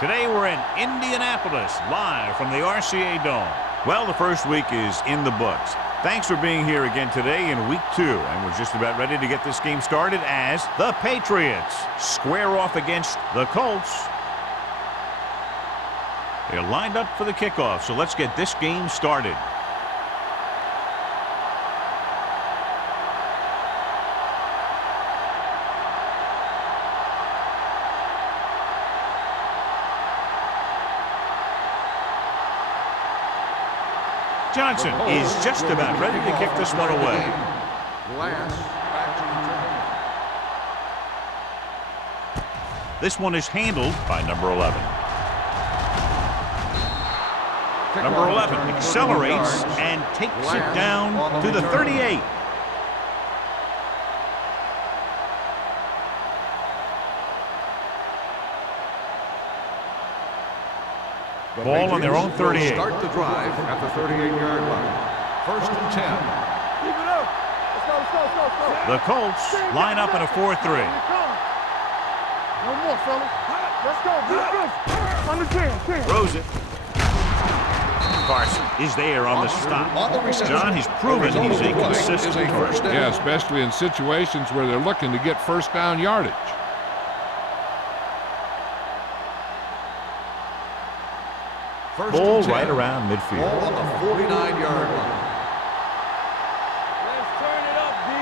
Today we're in Indianapolis, live from the RCA Dome. Well, the first week is in the books. Thanks for being here again today in week 2. And we're just about ready to get this game started as the Patriots square off against the Colts. They're lined up for the kickoff, so let's get this game started. Johnson is just about ready to kick this one away. This one is handled by number 11. Number 11 accelerates and takes it down to the 38. Ball on their own 38. Start the drive at the 38-yard line. 1st and 10. Keep it up. Let's go. The Colts line up in a 4-3. No more, fellas. Let's go. Under 10. Throws it. Carson is there on the stop. John, he's proven he's a consistent target. Yeah, especially in situations where they're looking to get first down yardage. Ball right around midfield. Ball on the 49-yard line. Let's turn it up, D.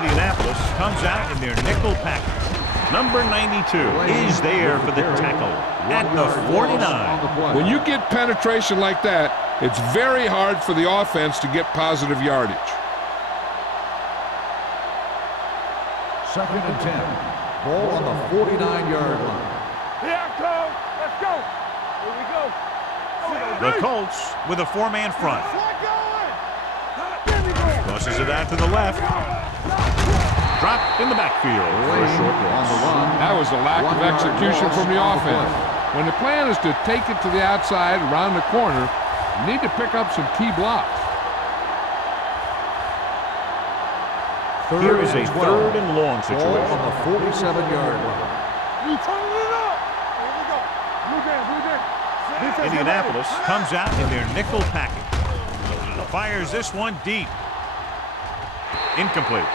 Indianapolis comes out in their nickel package. Number 92 is there for the tackle at the 49. When you get penetration like that, it's very hard for the offense to get positive yardage. 2nd and 10. Ball on the 49-yard line. Here I come. Let's go. Here we go. The Colts with a 4-man front. Tosses it out to the left. Dropped in the backfield for a short loss. That was a lack of execution from the offense. When the plan is to take it to the outside around the corner, you need to pick up some key blocks. Here is a 3rd and long Ball situation. on the 47-yard line. You turning it up. Here we go. Blue down. Indianapolis comes out in their nickel package. Fires this one deep. Incomplete.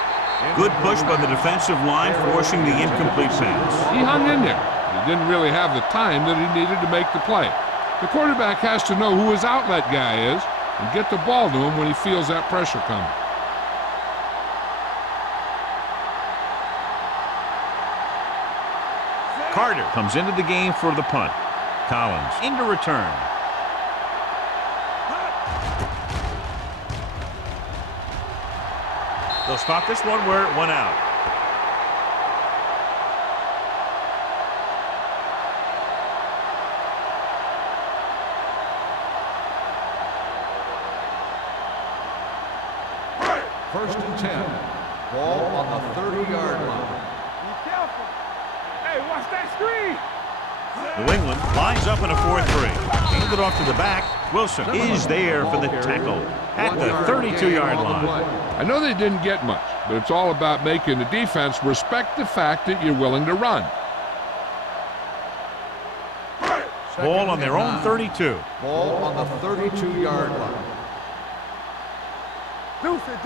Good push by the defensive line, forcing the incomplete pass. He hung in there. He didn't really have the time that he needed to make the play. The quarterback has to know who his outlet guy is and get the ball to him when he feels that pressure coming. Carter comes into the game for the punt. Collins into return. They'll stop this one where it went out. First and 10. Ball on the 30-yard line. Be careful. Hey, watch that screen. New England lines up in a 4-3. Handed off to the back. Wilson is there for the tackle at the 32-yard line. I know they didn't get much, but it's all about making the defense respect the fact that you're willing to run. Ball on their own 32. Ball on the 32-yard line. Deuce it.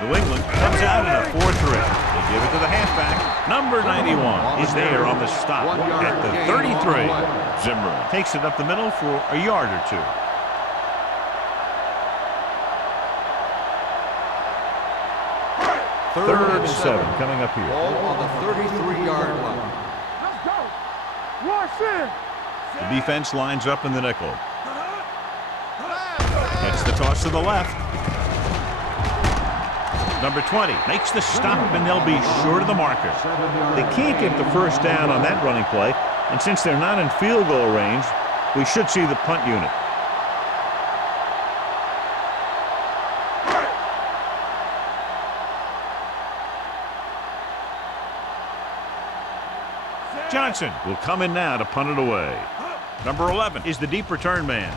New England comes out in a 4-3. They give it to the halfback. Number 91 is there on the stop at the 33. Zimmer takes it up the middle for a yard or two. Third and 7 coming up here. Ball on the 33-yard line. Let's go. Watch it. The defense lines up in the nickel. Gets the toss to the left. Number 20 makes the stop, and they'll be short of the marker. They can't get the first down on that running play, and since they're not in field goal range, we should see the punt unit. Johnson will come in now to punt it away. Number 11 is the deep return man.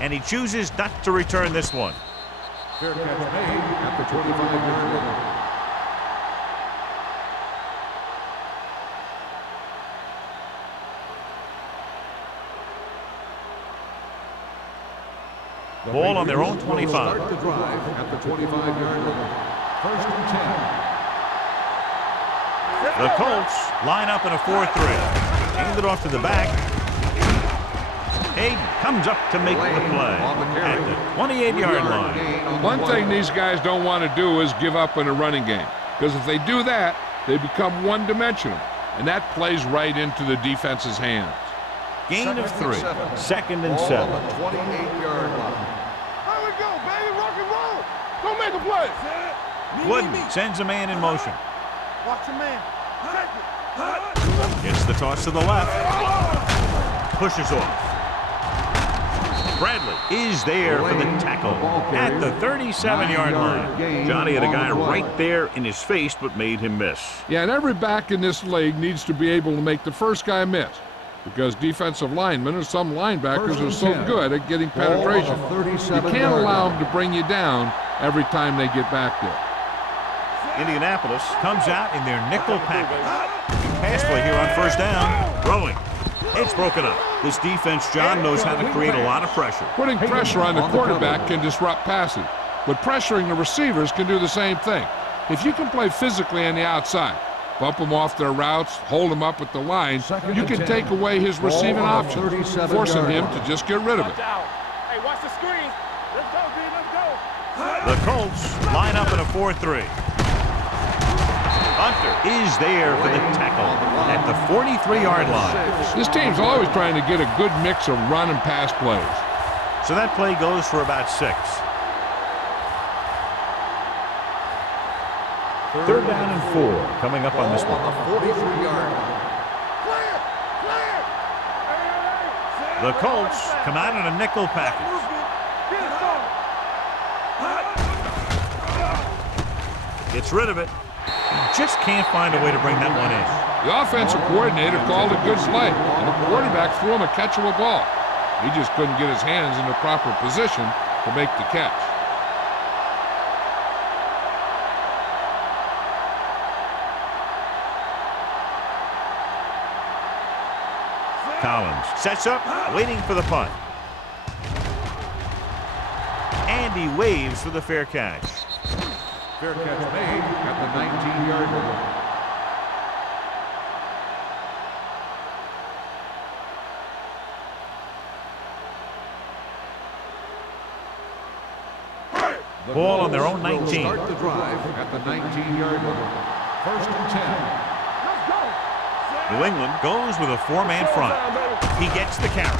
And he chooses not to return this one. Fair catch made at the 25-yard line. Ball on their own 25. Start the drive at the 25-yard line. First and 10. The Colts line up in a 4-3. Hand it off to the back. Hayden comes up to make the play at the 28-yard line. One thing these guys don't want to do is give up in a running game, because if they do that, they become one-dimensional, and that plays right into the defense's hands. Gain of 3. Second and 7. Ball on the 28-yard line. Here we go, baby. Rock and roll. Don't make a play. Wooden sends a man in motion. Watch your man. Take it. Gets the toss to the left. Pushes off. Bradley is there for the tackle at the 37-yard line. Johnny had a guy right there in his face but made him miss. Yeah, and every back in this league needs to be able to make the first guy miss, because defensive linemen or some linebackers are so good at getting penetration. You can't allow them to bring you down every time they get back there. Indianapolis comes out in their nickel package. Pass play here on first down. Throwing. It's broken up. This defense, John, knows how to create a lot of pressure. Putting pressure on the quarterback can disrupt passing, but pressuring the receivers can do the same thing. If you can play physically on the outside, bump them off their routes, hold them up at the line, you can take away his receiving options, forcing him to just get rid of it. Hey, watch the screen. Let's go, D. Let's go. The Colts line up in a 4-3. Hunter is there for the tackle at the 43-yard line. This team's always trying to get a good mix of run and pass plays. So that play goes for about 6. Third down and 4 coming up on this one. On the 43-yard line. Clear. Clear. The Colts come out in a nickel package. Get it, Gets rid of it. Just can't find a way to bring that one in. The offensive coordinator called a good play, and the quarterback threw him a catchable ball. He just couldn't get his hands in the proper position to make the catch. Collins sets up, waiting for the punt. And he waves for the fair catch. Fair catch made at the 19-yard line. Ball on their own 19. Start the drive at the 19-yard line. First and 10. New England goes with a 4-man front. He gets the carry.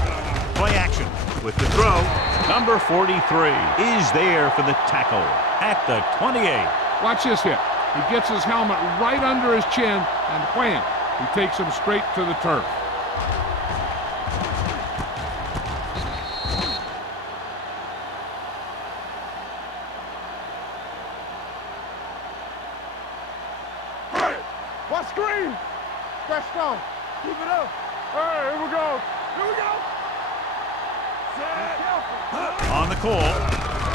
Play action with the throw. Number 43 is there for the tackle at the 28. Watch this hit. He gets his helmet right under his chin, and wham, he takes him straight to the turf. What screen? Stretch strong. Keep it up. All right, here we go. Here we go. On the call,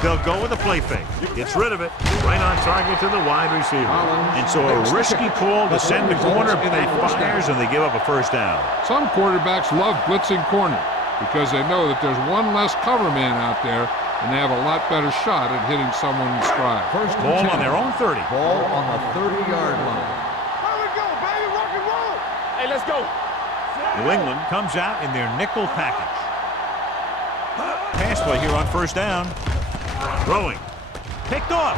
they'll go with a play fake. Gets rid of it. Right on target to the wide receiver. And so a risky call to send the corner backfires, and they give up a first down. Some quarterbacks love blitzing corner because they know that there's one less cover man out there, and they have a lot better shot at hitting someone in stride. First and Ball 10. on their own 30. Ball on the 30-yard line. Here we go, baby. Rock and roll. Hey, let's go. New England comes out in their nickel package. Pass play here on first down. Throwing. Picked off.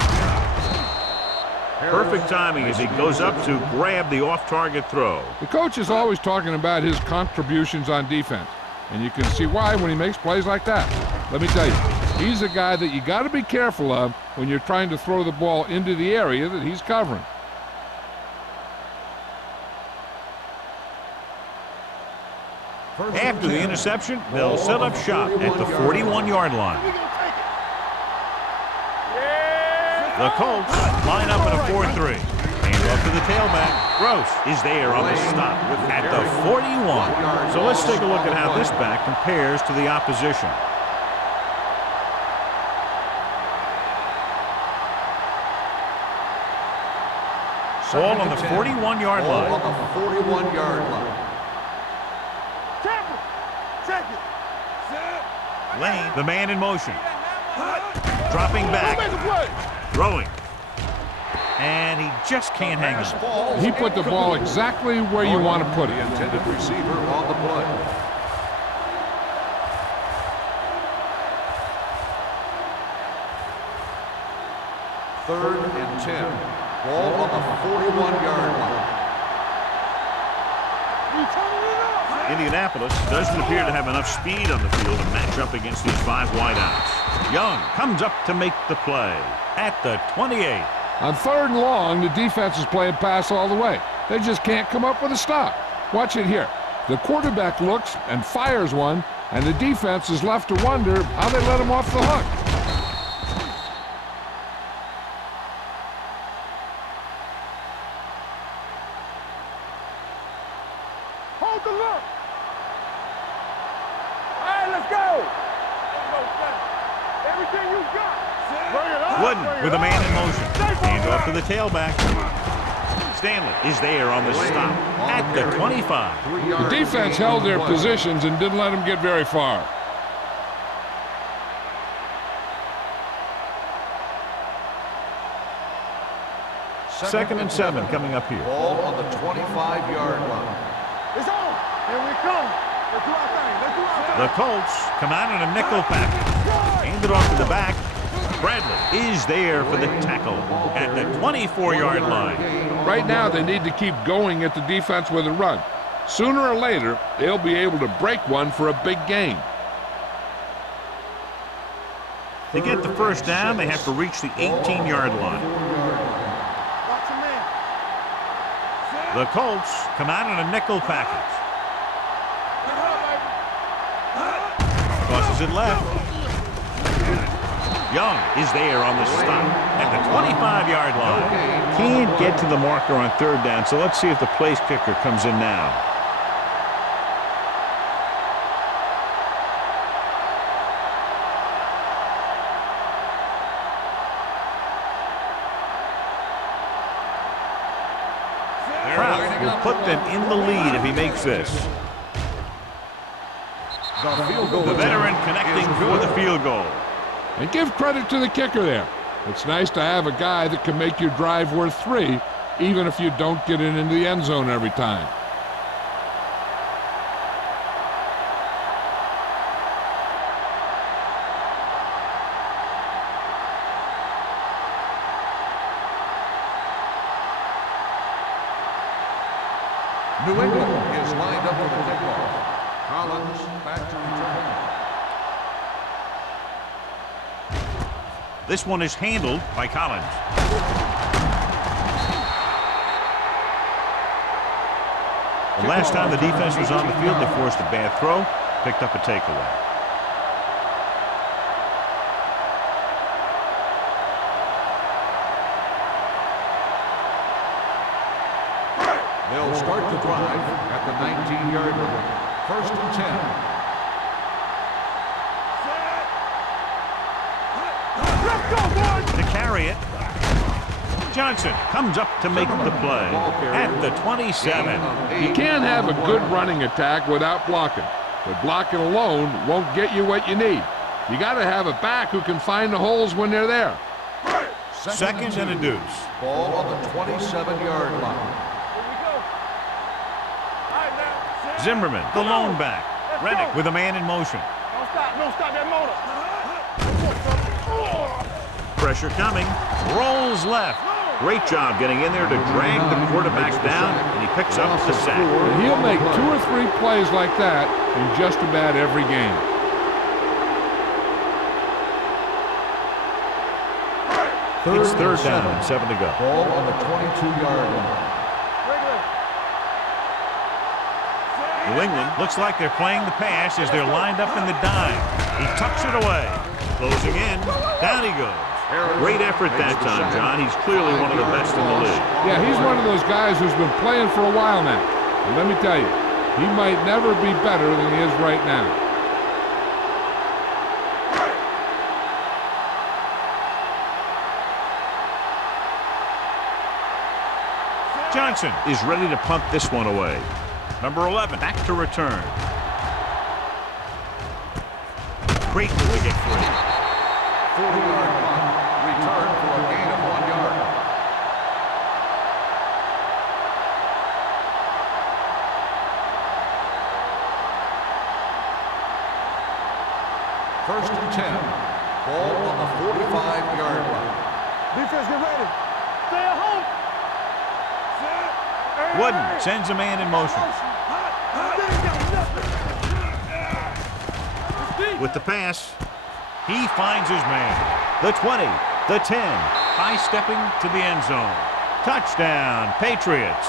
Perfect timing as he goes up to grab the off-target throw. The coach is always talking about his contributions on defense, and you can see why when he makes plays like that. Let me tell you, he's a guy that you got to be careful of when you're trying to throw the ball into the area that he's covering. After the interception, they'll set up shop at the 41-yard line. The Colts line up in a 4-3. Hand off to the tailback. Gross is there on the stop at the 41. So let's take a look at how this back compares to the opposition. Ball on the 41-yard Ball line. on the 41-yard line. Check it. Lane, the man in motion. Dropping back. Make a play. Throwing. And he just can't hang on. He put the ball exactly where you want to put it. The intended receiver on the play. Third and 10. Ball on the 41-yard line. You turning it up. Indianapolis doesn't appear to have enough speed on the field to match up against these 5 wideouts. Young comes up to make the play at the 28. On 3rd and long, the defense is playing pass all the way. They just can't come up with a stop. Watch it here. The quarterback looks and fires one, and the defense is left to wonder how they let him off the hook. Hold the look. All right, let's go. Everything you got. Bring it on. Wooden with a man in motion. Hand off to the tailback. Stanley is there on the stop at the 25. The defense held their positions and didn't let them get very far. Second and 7 coming up here. Ball on the 25-yard line. It's on. Here we come. Let's do our thing. Let's do our thing. The Colts come out in a nickel package. Hand it off to the back. Bradley is there for the tackle at the 24-yard line. Right now, they need to keep going at the defense with a run. Sooner or later, they'll be able to break one for a big gain. To get the first down, they have to reach the 18-yard line. Watch your man. The Colts come out in a nickel package. Tosses it left. Young is there on the stop at the 25-yard line. Can't get to the marker on 3rd down, so let's see if the place kicker comes in now. Kraft will put them in the lead if he makes this. The veteran connecting for the field goal. And give credit to the kicker there. It's nice to have a guy that can make your drive worth 3, even if you don't get it into the end zone every time. New England is lined up with the kickoff. Collins back to return. This one is handled by Collins. The last time the defense was on the field, they forced a bad throw, picked up a takeaway. They'll start the drive at the 19-yard line. 1st and 10. To carry it, Johnson comes up to make the play at the 27. You can't have a good running attack without blocking, but blocking alone won't get you what you need. You got to have a back who can find the holes when they're there. Second and a deuce. Ball on the 27-yard line. Zimmerman, the lone back. Rennick with a man in motion. Don't stop that motor. Pressure coming. Rolls left. Great job getting in there to drag the quarterback down, and he picks up the sack. And he'll make 2 or 3 plays like that in just about every game. It's 3rd down and 7 to go. Ball on the 22-yard line. New England looks like they're playing the pass as they're lined up in the dime. He tucks it away. Closing in. Down he goes. Great effort that time, John. He's clearly one of the best in the league. Yeah, he's one of those guys who's been playing for a while now. And let me tell you, he might never be better than he is right now. Johnson is ready to punt this one away. Number 11 back to return. Great move to get free. 40-yard punt, return for a gain of 1 yard. First and 10. Ball on the 45-yard line. Defense, get ready. Stay at home. Wooden sends a man in motion. With the pass, he finds his man. The 20, the 10, high-stepping to the end zone. Touchdown, Patriots.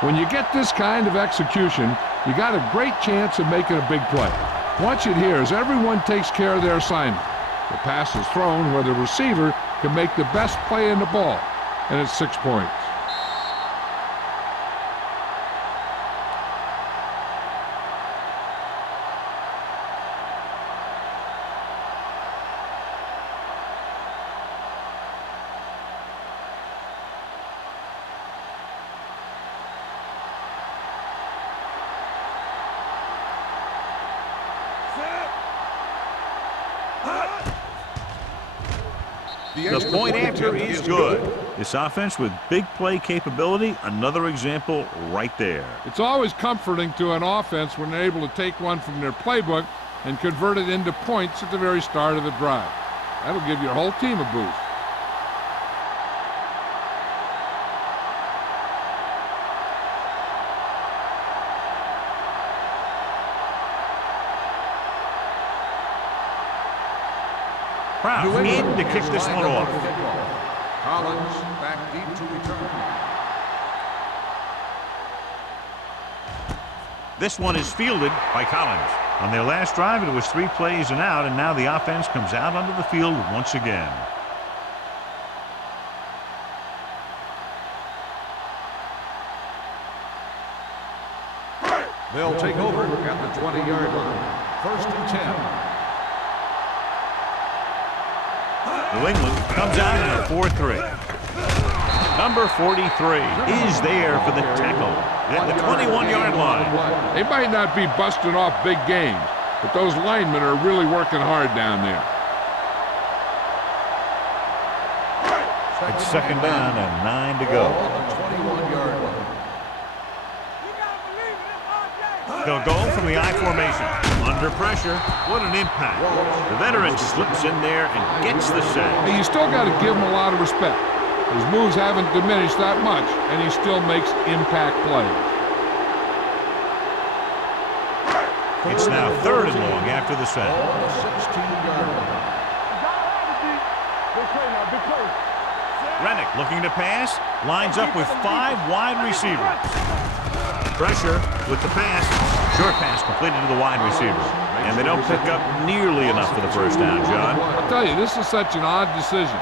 When you get this kind of execution, you got a great chance of making a big play. Watch it here as everyone takes care of their assignment. The pass is thrown where the receiver can make the best play in the ball, and it's 6 points. The point after is good. This offense with big play capability, another example right there. It's always comforting to an offense when they're able to take one from their playbook and convert it into points at the very start of the drive. That'll give your whole team a boost. Proud in to kick this one off. Collins back deep to return. This one is fielded by Collins. On their last drive, it was 3 plays and out, and now the offense comes out onto the field once again. They'll take over at the 20-yard line. First and 10. New England comes out in a 4-3. Number 43 is there for the tackle at the 21-yard line. They might not be busting off big games, but those linemen are really working hard down there. It's second down and 9 to go. On the 21-yard line. They'll go from the I formation. Under pressure, what an impact. The veteran slips in there and gets the sack. Hey, you still got to give him a lot of respect. His moves haven't diminished that much, and he still makes impact plays. It's now 3rd and long after the sack. On the 16-yard line. Rennick looking to pass, lines up with 5 wide receivers. Pressure with the pass. Short pass completed to the wide receiver. And they don't pick up nearly enough for the first down, John. I'll tell you, this is such an odd decision.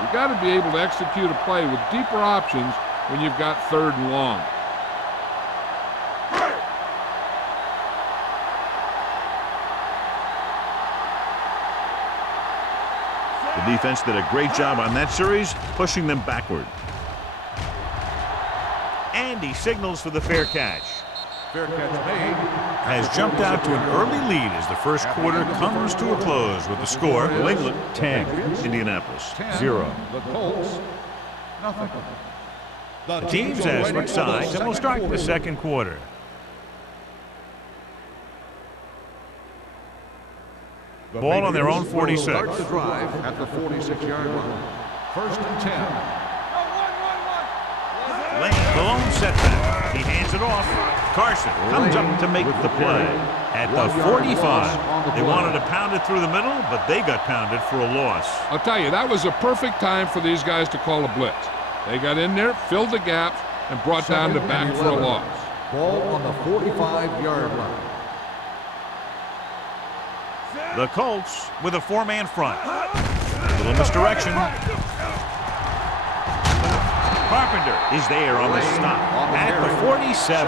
You've got to be able to execute a play with deeper options when you've got 3rd and long. The defense did a great job on that series, pushing them backward. And he signals for the fair catch. Fair catch made. Has jumped out to an early lead as the first quarter comes to a close with the score. New England 10, Indianapolis 0. The Colts, nothing. The teams as switch sides, and we'll start the second quarter. Ball on their own 46. Start the drive at the 46-yard line. First and 10. Lane, the lone setback. He hands it off. Carson comes up to make the play. At the 45, they wanted to pound it through the middle, but they got pounded for a loss. I'll tell you, that was a perfect time for these guys to call a blitz. They got in there, filled the gaps, and brought down the back for a loss. Ball on the 45-yard line. The Colts with a 4-man front. A little misdirection. Carpenter is there on the stop at the 47.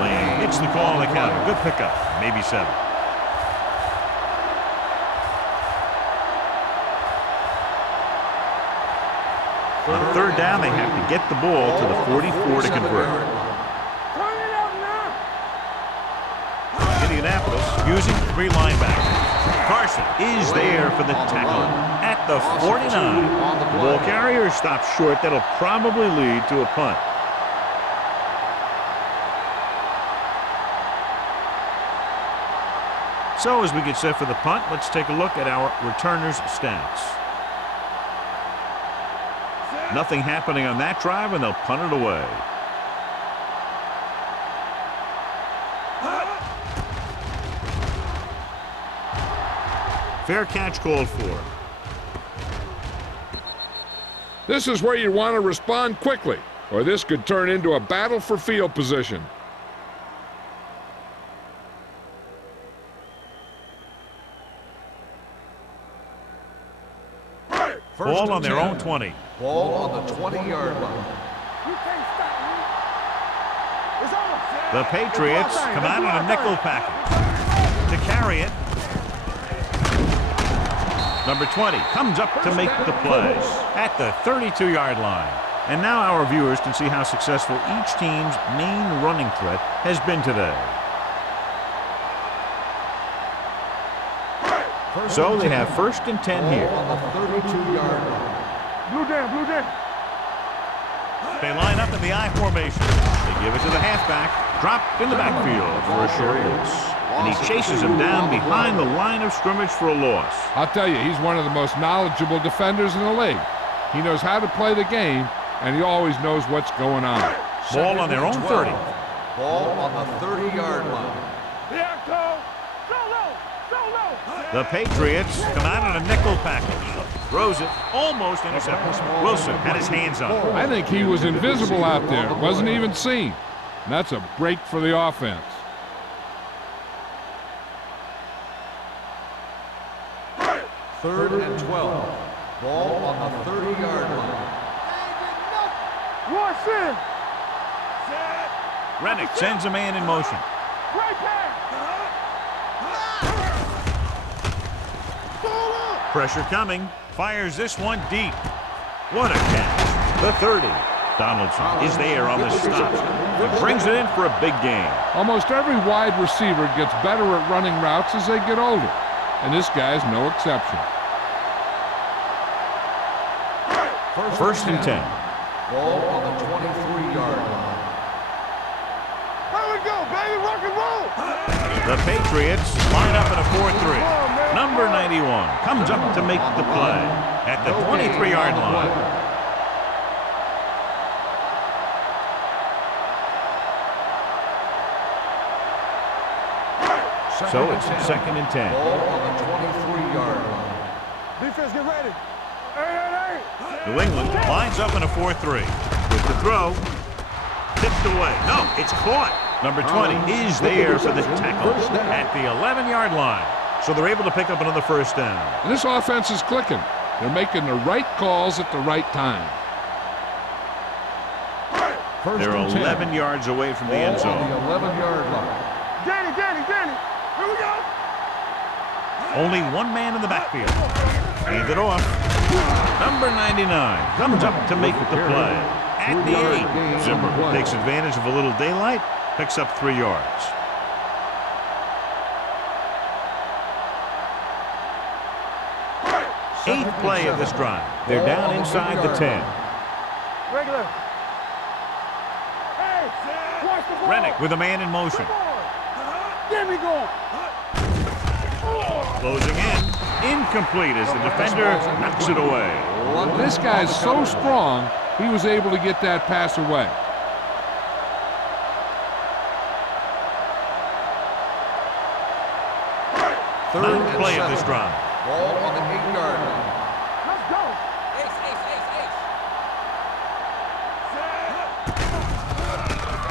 Lane gets the call on the counter. Good pickup, maybe 7. On 3rd down, they have to get the ball to the 44 to convert. Indianapolis using 3 linebackers. Carson is there for the tackle at the 49. The ball carrier stops short. That'll probably lead to a punt. So as we get set for the punt, let's take a look at our returners' stats. Nothing happening on that drive, and they'll punt it away. Fair catch called for. This is where you want to respond quickly, or this could turn into a battle for field position. Ball on their own 20. Ball on the 20-yard line. You can't stop me. It's over. The Patriots come out in a nickel package. To carry it, number 20 comes up to make the play at the 32-yard line. And now our viewers can see how successful each team's main running threat has been today. So they have 1st and 10 here. On the 32-yard line. Blue down, blue down. They line up in the I formation. They give it to the halfback. Dropped in the backfield for a short loss. And he chases him down behind the line of scrimmage for a loss. I'll tell you, he's one of the most knowledgeable defenders in the league. He knows how to play the game, and he always knows what's going on. Ball on their own 30. Ball on the 30-yard line. Yeah, go. Go low. Go low. The Patriots come out in a nickel package. Throws it, almost intercepted. Wilson had his hands on it. I think he was invisible out there. Wasn't even seen. And that's a break for the offense. Third and 12. Ball on the 30-yard line. One sin. Rennick sends a man in motion. Right pass. Pressure coming. Fires this one deep. What a catch. The 30. Donaldson is there on the stop. He brings it in for a big gain. Almost every wide receiver gets better at running routes as they get older. And this guy's no exception. 1st and 10. Ball on the 23-yard line. Here we go, baby. Rock and roll. The Patriots line up in a 4-3. Number 91 comes up to make the play at the 23-yard line. So it's 2nd and 10. Ball on the 23-yard line. Defense, get ready. Hey. New England lines up in a 4-3. With the throw. Tipped away. No, it's caught. Number 20 is there for the tackle at the 11-yard line. So they're able to pick up another 1st down. And this offense is clicking. They're making the right calls at the right time. They're 11 yards away from the end Ball on zone. the 11-yard line. Danny. Here we go. Only one man in the backfield. Hand it off. Number 99 comes up to make the play at the 8. Zimmer takes advantage of a little daylight, picks up 3 yards. Eighth play of this drive. They're down inside the 10. Regular. Hey, watch the ball. Rennick with a man in motion. Get me going. Closing in. Incomplete as the defender knocks it away. This guy's so strong, he was able to get that pass away. Ninth play of this drive. Ball on the 8-yard line. Let's go.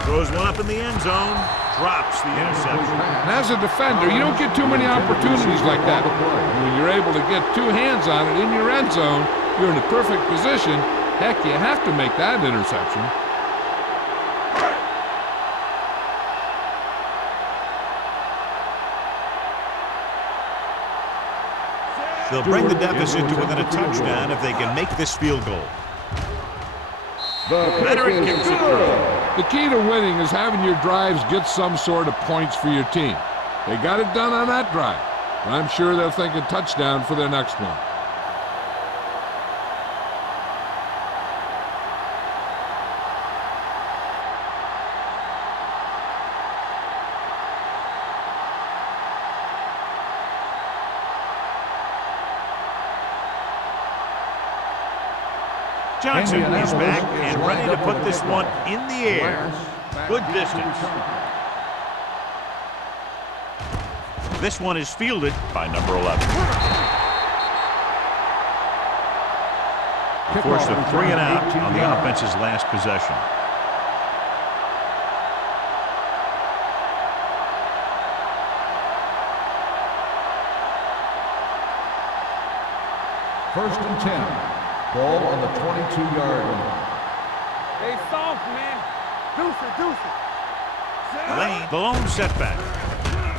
Throws one up in the end zone. Drops the interception. And as a defender, you don't get too many opportunities like that. And when you're able to get 2 hands on it in your end zone, you're in a perfect position. Heck, you have to make that interception. They'll bring the deficit to within a touchdown if they can make this field goal. Veteran kicks it through. The key to winning is having your drives get some sort of points for your team. They got it done on that drive. But I'm sure they're thinking touchdown for their next one. Johnson is back and ready to put this one in the air. Good distance. This one is fielded by number 11. Of course, the 3 and out on the offense's last possession. First and 10. Ball on the 22-yard line. Stay soft, man. Deuce it. Lane, the lone setback.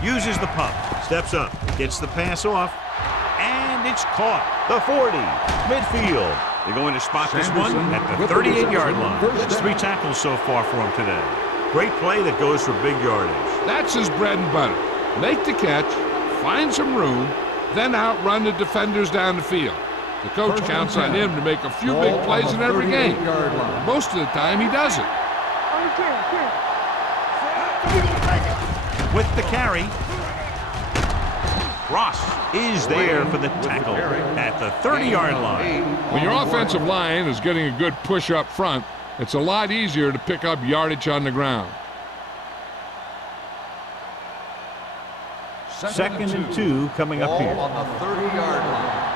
Uses the pump. Steps up. Gets the pass off. And it's caught. The 40. Midfield. They're going to spot this one at the 38-yard line. That's 3 tackles so far for him today. Great play that goes for big yardage. That's his bread and butter. Make the catch, find some room, then outrun the defenders down the field. The coach counts on him to make a few big plays in every game. Most of the time, he does it. With the carry, Ross is there for the tackle at the 30-yard line. When your offensive line is getting a good push up front, it's a lot easier to pick up yardage on the ground. Second and 2 coming up here. On the 30-yard line.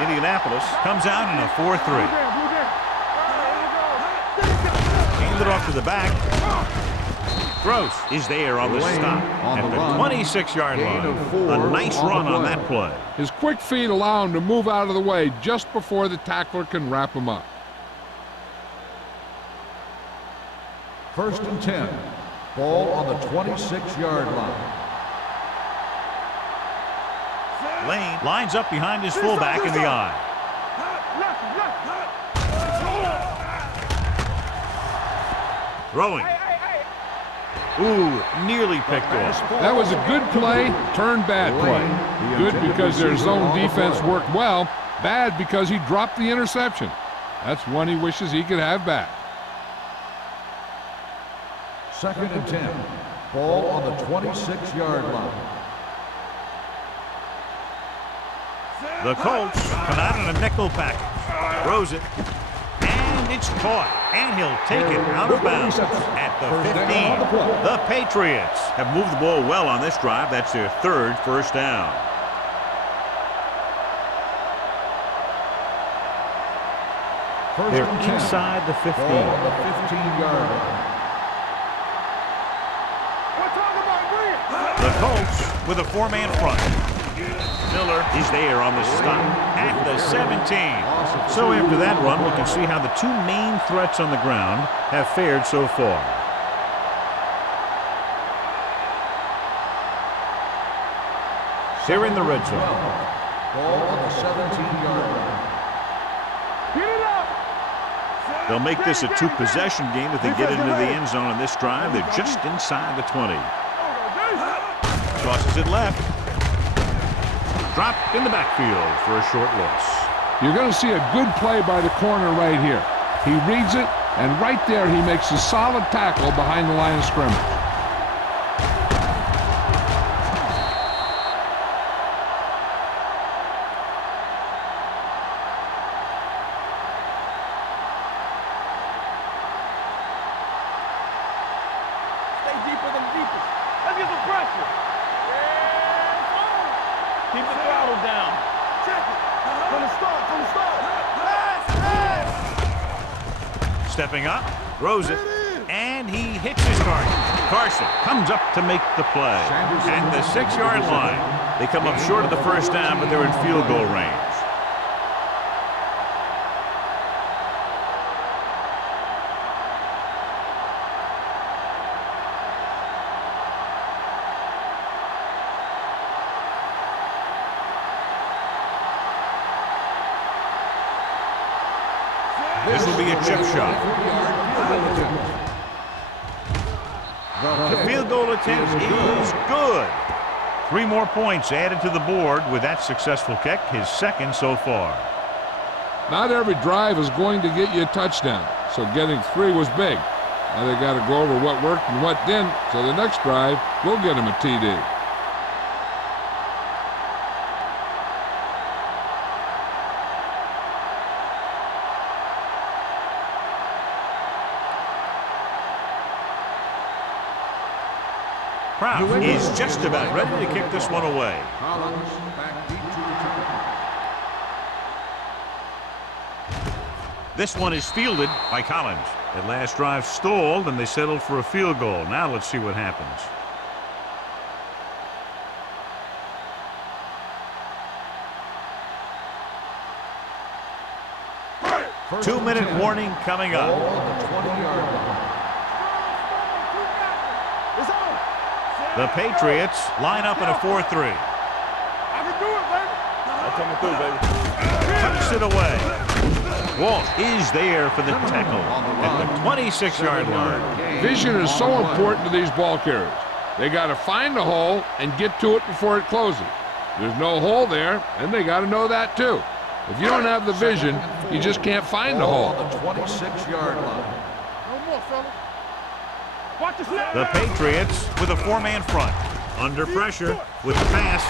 Indianapolis comes out in a 4-3. Hand it off to the back. Gross is there on the stop at the 26-yard line. A nice run on that play. His quick feet allow him to move out of the way just before the tackler can wrap him up. First and 10. Ball on the 26-yard line. Lane lines up behind his fullback in the eye. Throwing. Ooh, nearly picked off. That was a good play, turned bad play. Good because their zone defense worked well, bad because he dropped the interception. That's one he wishes he could have back. Second and 10. Ball on the 26-yard line. The Colts come out in a nickel package. Throws it. And it's caught. And he'll take it out of bounds at the 15. The Patriots have moved the ball well on this drive. That's their 3rd first down. They're inside the 15. Ball on the 15-yard line. The Colts with a 4-man front. Miller is there on the stop at the 17. So after that run, we can see how the 2 main threats on the ground have fared so far. They're in the red zone. Ball on the 17-yard line. They'll make this a 2-possession game if they get into the end zone on this drive. They're just inside the 20. Tosses it left. Dropped in the backfield for a short loss. You're going to see a good play by the corner right here. He reads it, and right there he makes a solid tackle behind the line of scrimmage. Stay deeper than deepest. Let's get some pressure. Keep the throttle down. Check it. From the start. Stepping up, throws it, and he hits his target. Carson comes up to make the play. At the 6-yard line, they come up short of the first down, but they're in field goal range. This will be a chip shot. The field goal attempt is good. 3 more points added to the board with that successful kick, his second so far. Not every drive is going to get you a touchdown, so getting 3 was big. Now they got to go over what worked and what didn't, so the next drive will get him a TD. Proud is just about ready to kick this one away. Collins back deep to return. This one is fielded by Collins. That last drive stalled, and they settled for a field goal. Now let's see what happens. First 2-minute 10. warning coming up. Ball on the 20-yard line. The Patriots line up in a 4-3. I can do it, baby. That's coming through, baby. Tucks it away. Walt is there for the tackle at the 26-yard line. Vision is so important to these ball carriers. They got to find the hole and get to it before it closes. There's no hole there, and they got to know that too. If you don't have the vision, you just can't find the hole. Ball on the 26-yard line. No more, fellas. Watch the snap. The Patriots with a 4-man front. Under pressure with the pass.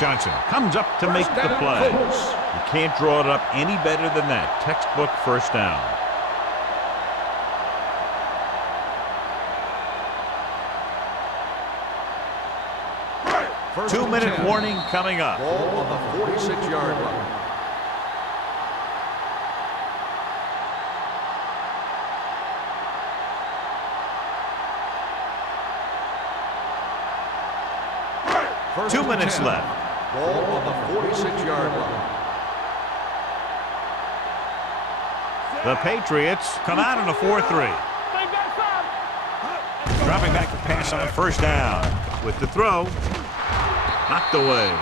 Johnson comes up to make the play. You can't draw it up any better than that. Textbook first down. First 2-minute 10. warning coming up. Ball on the 46-yard line. First 2 and minutes 10. left. Ball on the 46-yard line. The Patriots come out in a 4-3. Dropping back to pass on first down. With the throw, knocked away.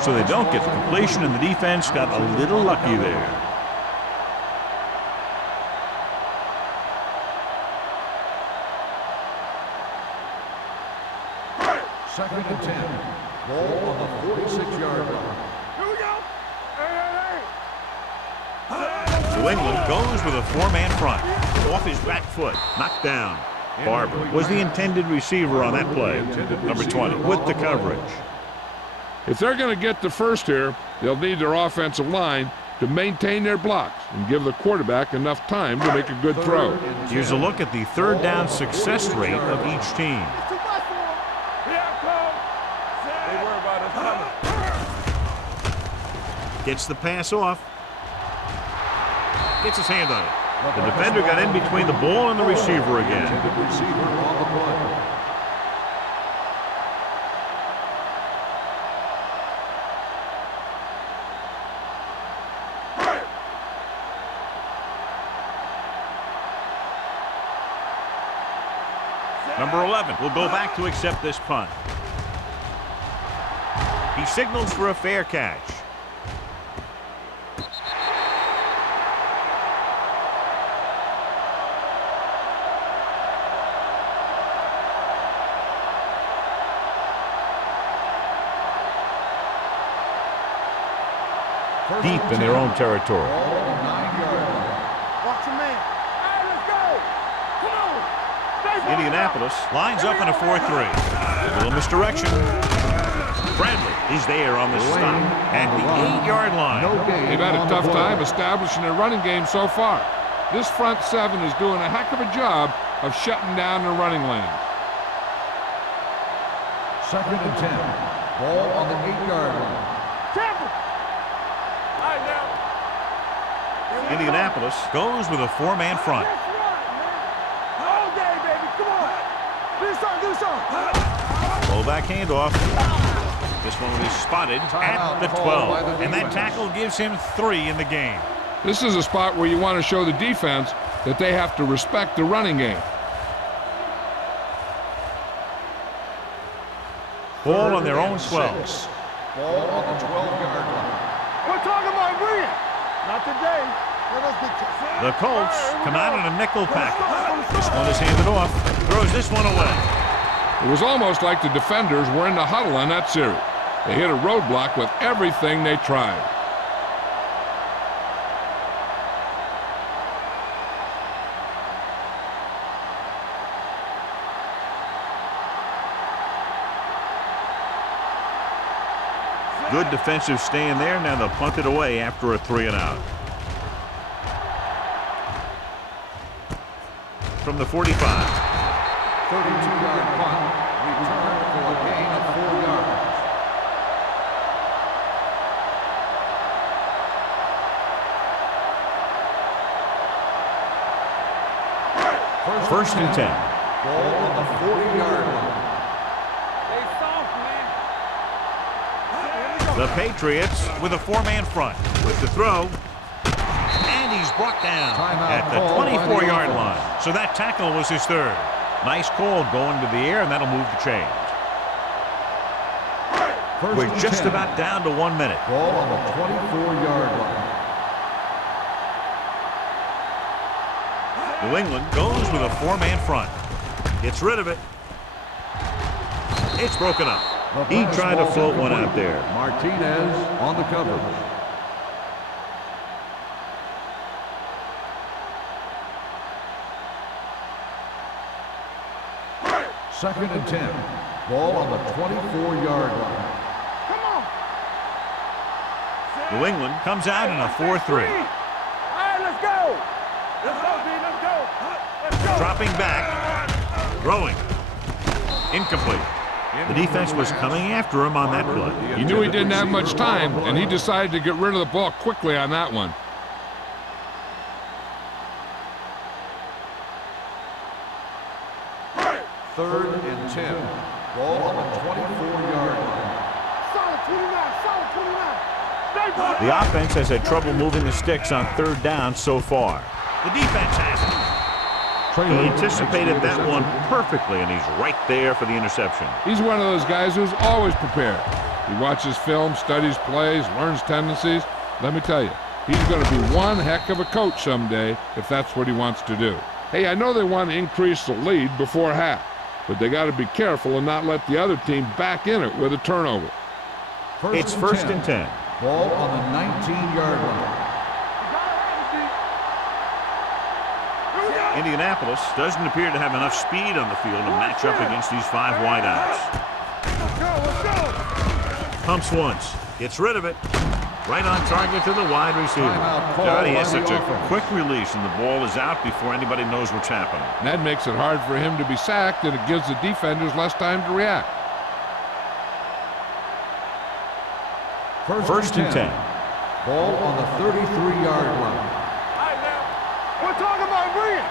So they don't get the completion, and the defense got a little lucky there. Second and 10. Ball on the 46-yard line. Here we go. Hey, hey, hey. New England goes with a 4-man front. Off his back foot, knocked down. Barber was the intended receiver on that play, number 20, with the coverage. If they're going to get the first here, they'll need their offensive line to maintain their blocks and give the quarterback enough time to make a good throw. Here's a look at the third down success rate of each team. Too much for him. Here I come. They worry about us coming. Gets the pass off. Gets his hand on it. The defender got in between the ball and the receiver again. Intended receiver on the play. Number 11 will go back to accept this punt. He signals for a fair catch. Deep in their own territory. Ball on the 9-yard line. Watch your man. Hey, let's go. Come on. Stay far Indianapolis lines up in a 4-3. A little misdirection. Bradley is there on the stop at the 8-yard line. No gain. They've had a on the tough play. time establishing their running game so far. This front seven is doing a heck of a job of shutting down the running lanes. Second and 10. Ball on the 8-yard line. Tampa. All right, now. Indianapolis goes with a 4-man front. Let's run, man. All day, baby. Come on. Do something. Fullback handoff. This one was spotted at the 12. And that tackle gives him 3 in the game. This is a spot where you want to show the defense that they have to respect the running game. Ball on their own 12. Ball on the 12-yard line. We're talking about brilliant. Not today. Let us be The Colts come out in a nickel package. This one is handed off. Throws this one away. It was almost like the defenders were in the huddle on that series. They hit a roadblock with everything they tried. Good defensive stand there. Now they'll punt it away after a 3-and-out. From the 45. 32-yard punt. Return for a gain of 4 yards. First and 10. Ball on the 40-yard line. Stay soft, man. The Patriots with a 4-man front with the throw. And he's brought down at the 24-yard line. So that tackle was his third. Nice call going to the air, and that'll move the chains. We're just about down to 1 minute. Ball on the 24-yard line. New England goes with a 4-man front. Gets rid of it. It's broken up. He tried to float one out there. Martinez on the coverage. Second and 10. Ball on the 24-yard line. Come on. New England comes out in a 4-3. All right, let's go. Let's go, D. Let's go. Let's go. Dropping back. Throwing. Incomplete. The defense was coming after him on that play. He knew he didn't have much time, and he decided to get rid of the ball quickly on that one. Third and 10. Ball on the 24-yard line. Solid 29. Solid 29. Stay back. The offense has had trouble moving the sticks on third down so far. The defense has it. He anticipated that one perfectly, and he's right there for the interception. He's one of those guys who's always prepared. He watches film, studies plays, learns tendencies. Let me tell you, he's going to be one heck of a coach someday if that's what he wants to do. Hey, I know they want to increase the lead before half, but they got to be careful and not let the other team back in it with a turnover. It's first and 10. Ball on the 19-yard line. Indianapolis doesn't appear to have enough speed on the field to match up against these 5 wideouts. Let's go. Pumps once. Gets rid of it. Right on target to the wide receiver. God, he has such a quick release, and the ball is out before anybody knows what's happening. And that makes it hard for him to be sacked, and it gives the defenders less time to react. First and 10. Ball on the 33-yard line. All right, now. We're talking about bringing.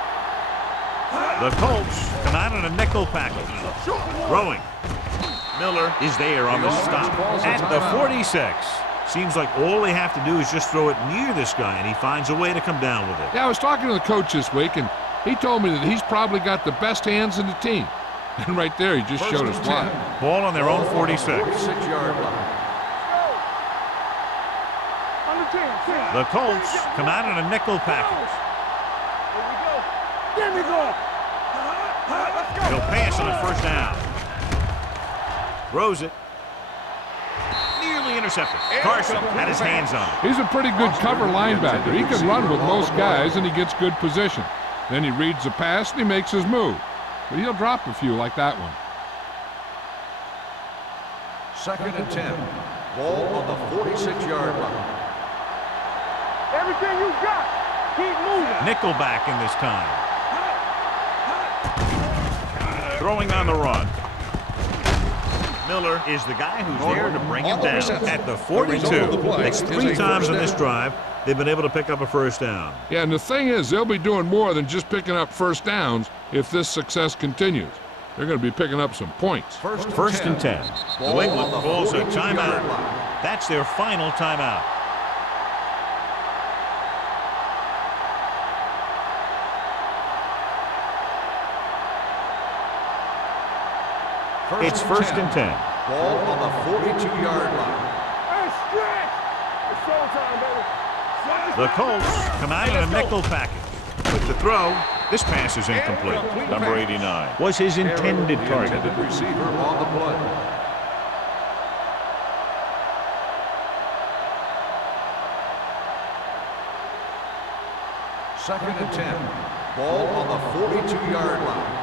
The Colts come out in a nickel package. Throwing. Miller is there on the stop at the 46. Seems like all they have to do is just throw it near this guy, and he finds a way to come down with it. Yeah, I was talking to the coach this week, and he told me that he's probably got the best hands in the team. And right there, he just showed us why. Ball on their own 46. 46-yard line. Under 10. The Colts come out in a nickel package. Here we go. There we go. Let's go. He'll pass on the first down. Throws it. Nearly intercepted. Carson had his hands on it. He's a pretty good cover linebacker. He can run with most guys, and he gets good position. Then he reads the pass, and he makes his move. But he'll drop a few like that one. Second and 10. Ball on the 46-yard line. Everything you got. Keep moving. Nickelback in this time. Throwing on the run. Miller is the guy who's there to bring him down at the 42. That's 3 times in this drive they've been able to pick up a first down. Yeah, and the thing is, they'll be doing more than just picking up first downs if this success continues. They're going to be picking up some points. First and 10. New England calls a timeout. That's their final timeout. It's first and 10. Ball on the 42-yard line. Hey, stretch. It's showtime, baby. The Colts come out in a nickel package with the throw. This pass is incomplete. Incomplete Number pass. 89 was his intended The target. intended receiver on the play. Second and 10. Ball on the 42-yard line.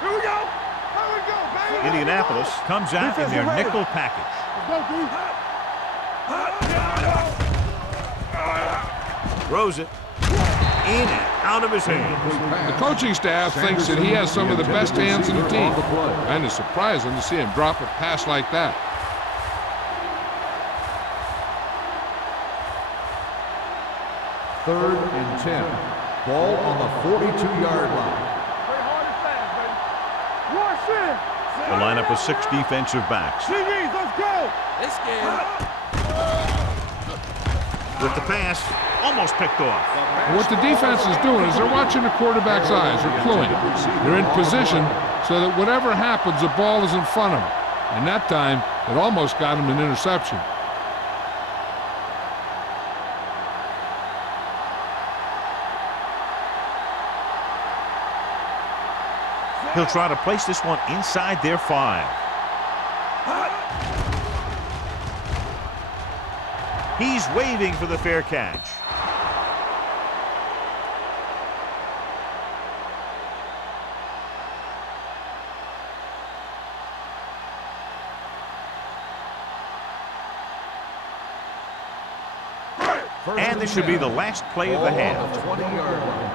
Here we go. Here we go, baby. Indianapolis comes out in their nickel package. Let's go, D. Throws it in and out of his hands. The coaching staff thinks that he has some of the best hands in the team. And it's surprising to see him drop a pass like that. Third and 10. Ball on the 42-yard line. Play hard and fast, baby. Rush in. The lineup of 6 defensive backs. TVs, let's go. With the pass, almost picked off. What the defense is doing is they're watching the quarterback's eyes. They're cluing. They're in position so that whatever happens, the ball is in front of them. And that time, it almost got him an interception. He'll try to place this one inside their 5. He's waving for the fair catch. And this should be the last play of the half. 20-yard line.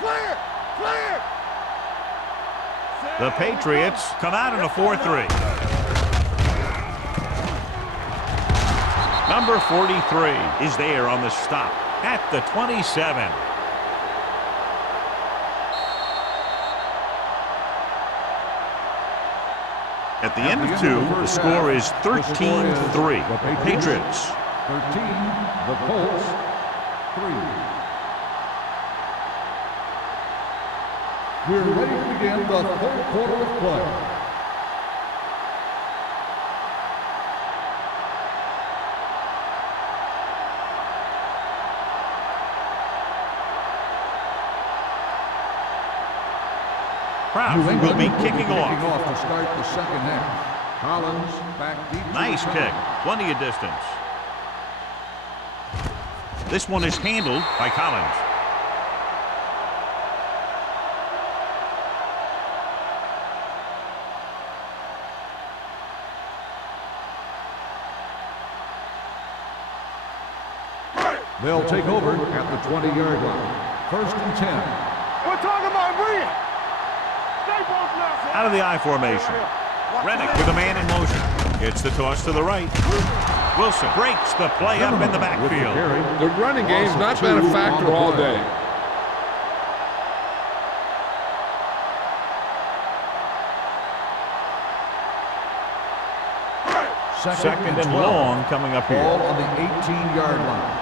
Clear. Clear. The Patriots come out in a 4-3. Number 43 is there on the stop at the 27. At the end of 2, the score is 13-3. Patriots. 13, the Colts, 3. We're ready to begin the third quarter of play. Kraft will be kicking off. To start the second half. Collins back deep. Nice kick. Plenty of distance. This one is handled by Collins. They'll take over at the 20-yard line. First and 10. We're talking about Bria. Stay both now. Out of the I formation. Reddick with a man in motion. Gets the toss to the right. Wilson breaks the play up in the backfield. The running game's not been a factor all day. Second and long coming up Ball here. on the 18-yard line.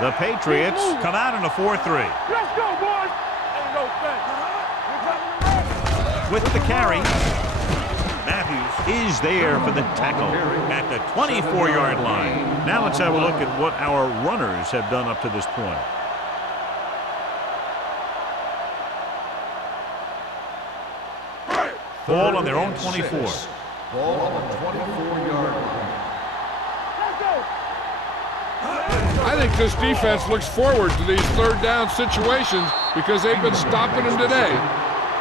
The Patriots come out in a 4-3. Let's go, boys. Ain't no thing. With the carry, Matthews is there for the tackle at the 24-yard line. Now let's have a look at what our runners have done up to this point. Ball on their own 24. Ball on the 24-yard line. Let's go. I think this defense looks forward to these third down situations because they've been stopping them today.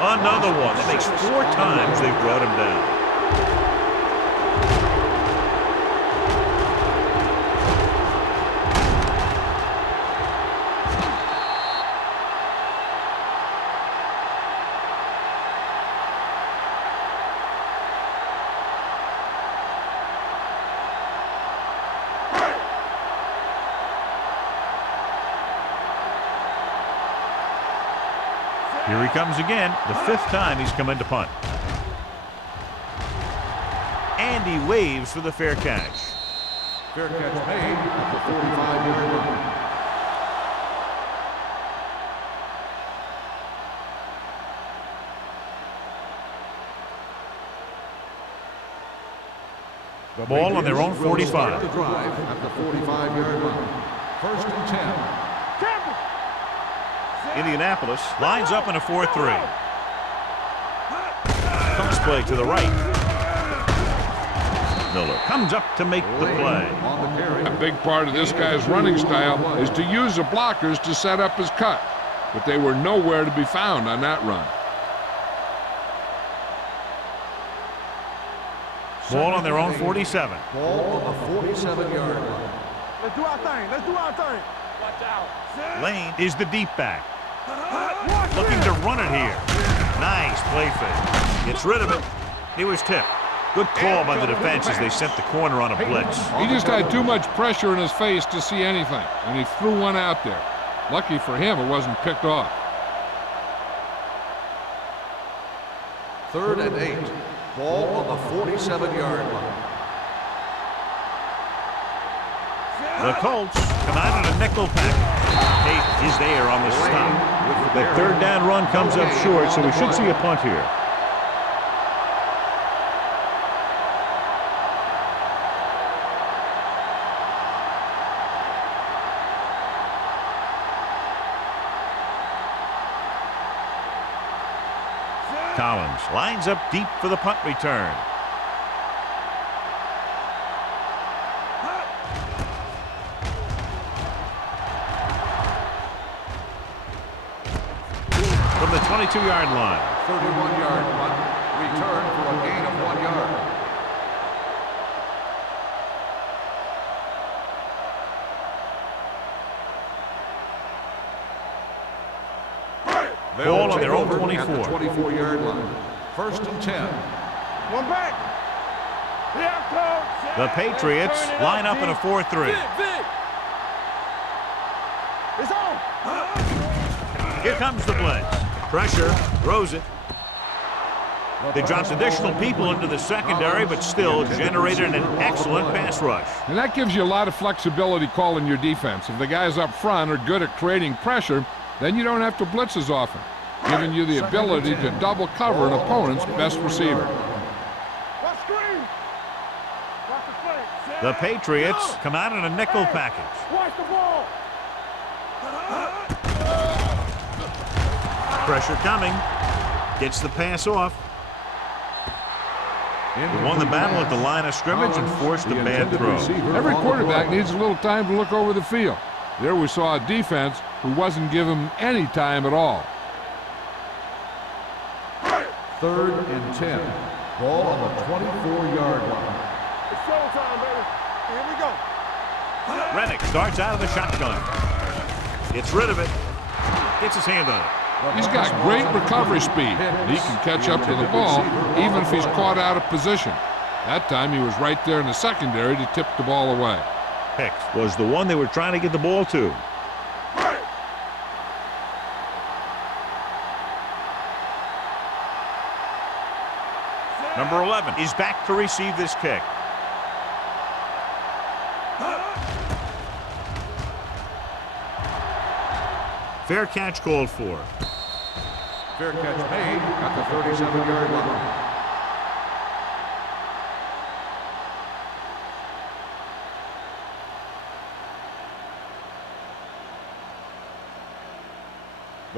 Another one. That makes 4 times they've brought him down. Here he comes again, the 5th time he's come into punt. And he waves for the fair catch. Fair catch made at the 45-yard line. The ball on their own 45. The drive at the 45-yard line. First and 10. Indianapolis lines up in a 4-3. Toss play to the right. Miller comes up to make the play. A big part of this guy's running style is to use the blockers to set up his cut, but they were nowhere to be found on that run. Ball on their own 47. Ball on the 47-yard line. Let's do our thing. Let's do our thing. Watch out. Lane is the deep back. Looking to run it here. Nice play fake. Gets rid of it. He was tipped. Good call by the defense as they sent the corner on a blitz. He just had too much pressure in his face to see anything, and he threw one out there. Lucky for him, it wasn't picked off. 3rd and 8. Ball on the 47-yard line. The Colts come out in a nickel package. Tate is there on the stop. The 3rd down run comes up short, so we should see a punt here. Collins lines up deep for the punt return. From the 22-yard line. 31-yard punt. Return for a gain of 1 yard. Ball on their own 24. At the 24-yard line. 1st and 10. One back. Yeah, coach. The Patriots line up in a 4-3. It's on. Here comes the blitz. Pressure, throws it. They dropped additional people into the secondary, but still generated an excellent pass rush. And that gives you a lot of flexibility calling your defense. If the guys up front are good at creating pressure, then you don't have to blitz as often, giving you the ability to double cover an opponent's best receiver. Watch screen. Watch the play. The Patriots come out in a nickel package. Watch the ball. Pressure coming. Gets the pass off. He won the battle at the line of scrimmage and forced a bad throw. Every quarterback needs a little time to look over the field. There we saw a defense who wasn't given any time at all. 3rd and 10. Ball on the 24-yard line. It's showtime, baby. Here we go. Reddick starts out of the shotgun. Gets rid of it. Gets his hand on it. He's got great recovery speed. He can catch up to the ball even if he's caught out of position. That time he was right there in the secondary to tip the ball away. Hicks was the one they were trying to get the ball to. Number 11 is back to receive this kick. Fair catch called for. Fair catch made at the 37-yard line.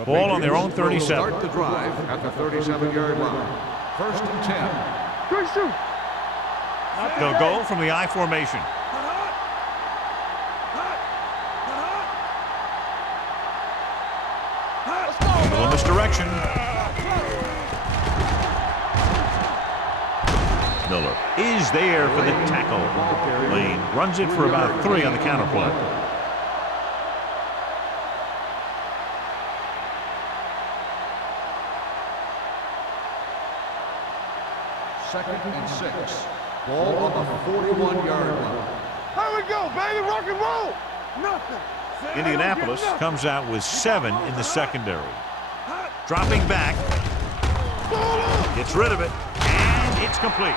Ball on their own 37. Start the drive at the 37-yard line. 1st and 10. Good shoot. They'll go from the I formation. Little misdirection. Miller is there for the tackle. Lane runs it for about 3 on the counterplay. Second and 6. Ball on the 41-yard line. Here we go, baby. Rock and roll. Nothing. Indianapolis comes out with 7 in the secondary. Dropping back. Gets rid of it. And it's complete.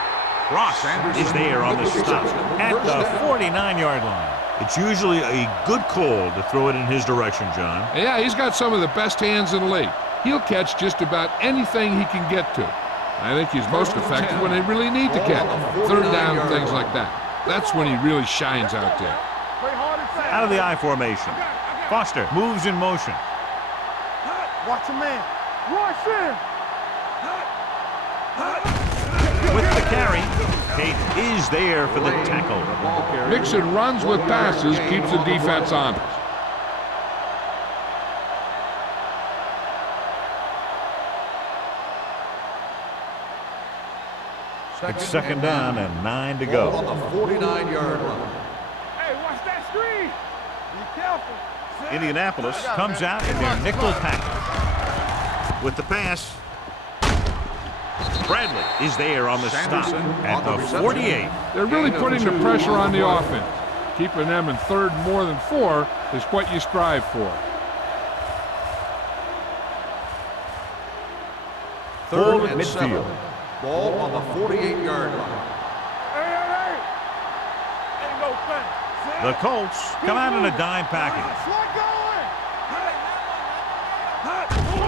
Ross is there on the stop at the 49-yard line. It's usually a good call to throw it in his direction, John. Yeah, he's got some of the best hands in the league. He'll catch just about anything he can get to. I think he's most effective when they really need to catch. 3rd down and things like that. That's when he really shines out there. Out of the I formation. Foster moves in motion. Watch your man. Rush in. With the carry, Tate is there for the tackle. Mixing runs with passes keeps the defense honest. It's second down and 9 to go. On the 49-yard line. Hey, watch that screen. Be careful. Indianapolis comes out in their nickel package. With the pass, Bradley is there on the stop at the 48. They're really putting the pressure on the offense. Keeping them in third and more than 4 is what you strive for. Third and midfield. 7. Ball on the 48-yard line. Hey. Ain't no thing. The Colts come out in a dime package.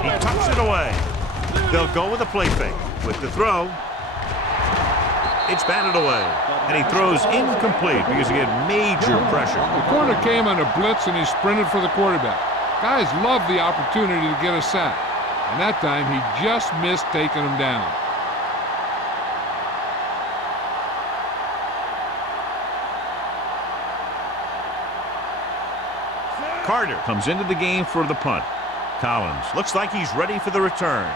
He tucks it away. They'll go with a play fake. With the throw, it's batted away. And he throws incomplete because he had major pressure. The corner came on a blitz and he sprinted for the quarterback. Guys love the opportunity to get a sack. And that time he just missed taking him down. Carter comes into the game for the punt. Collins looks like he's ready for the return.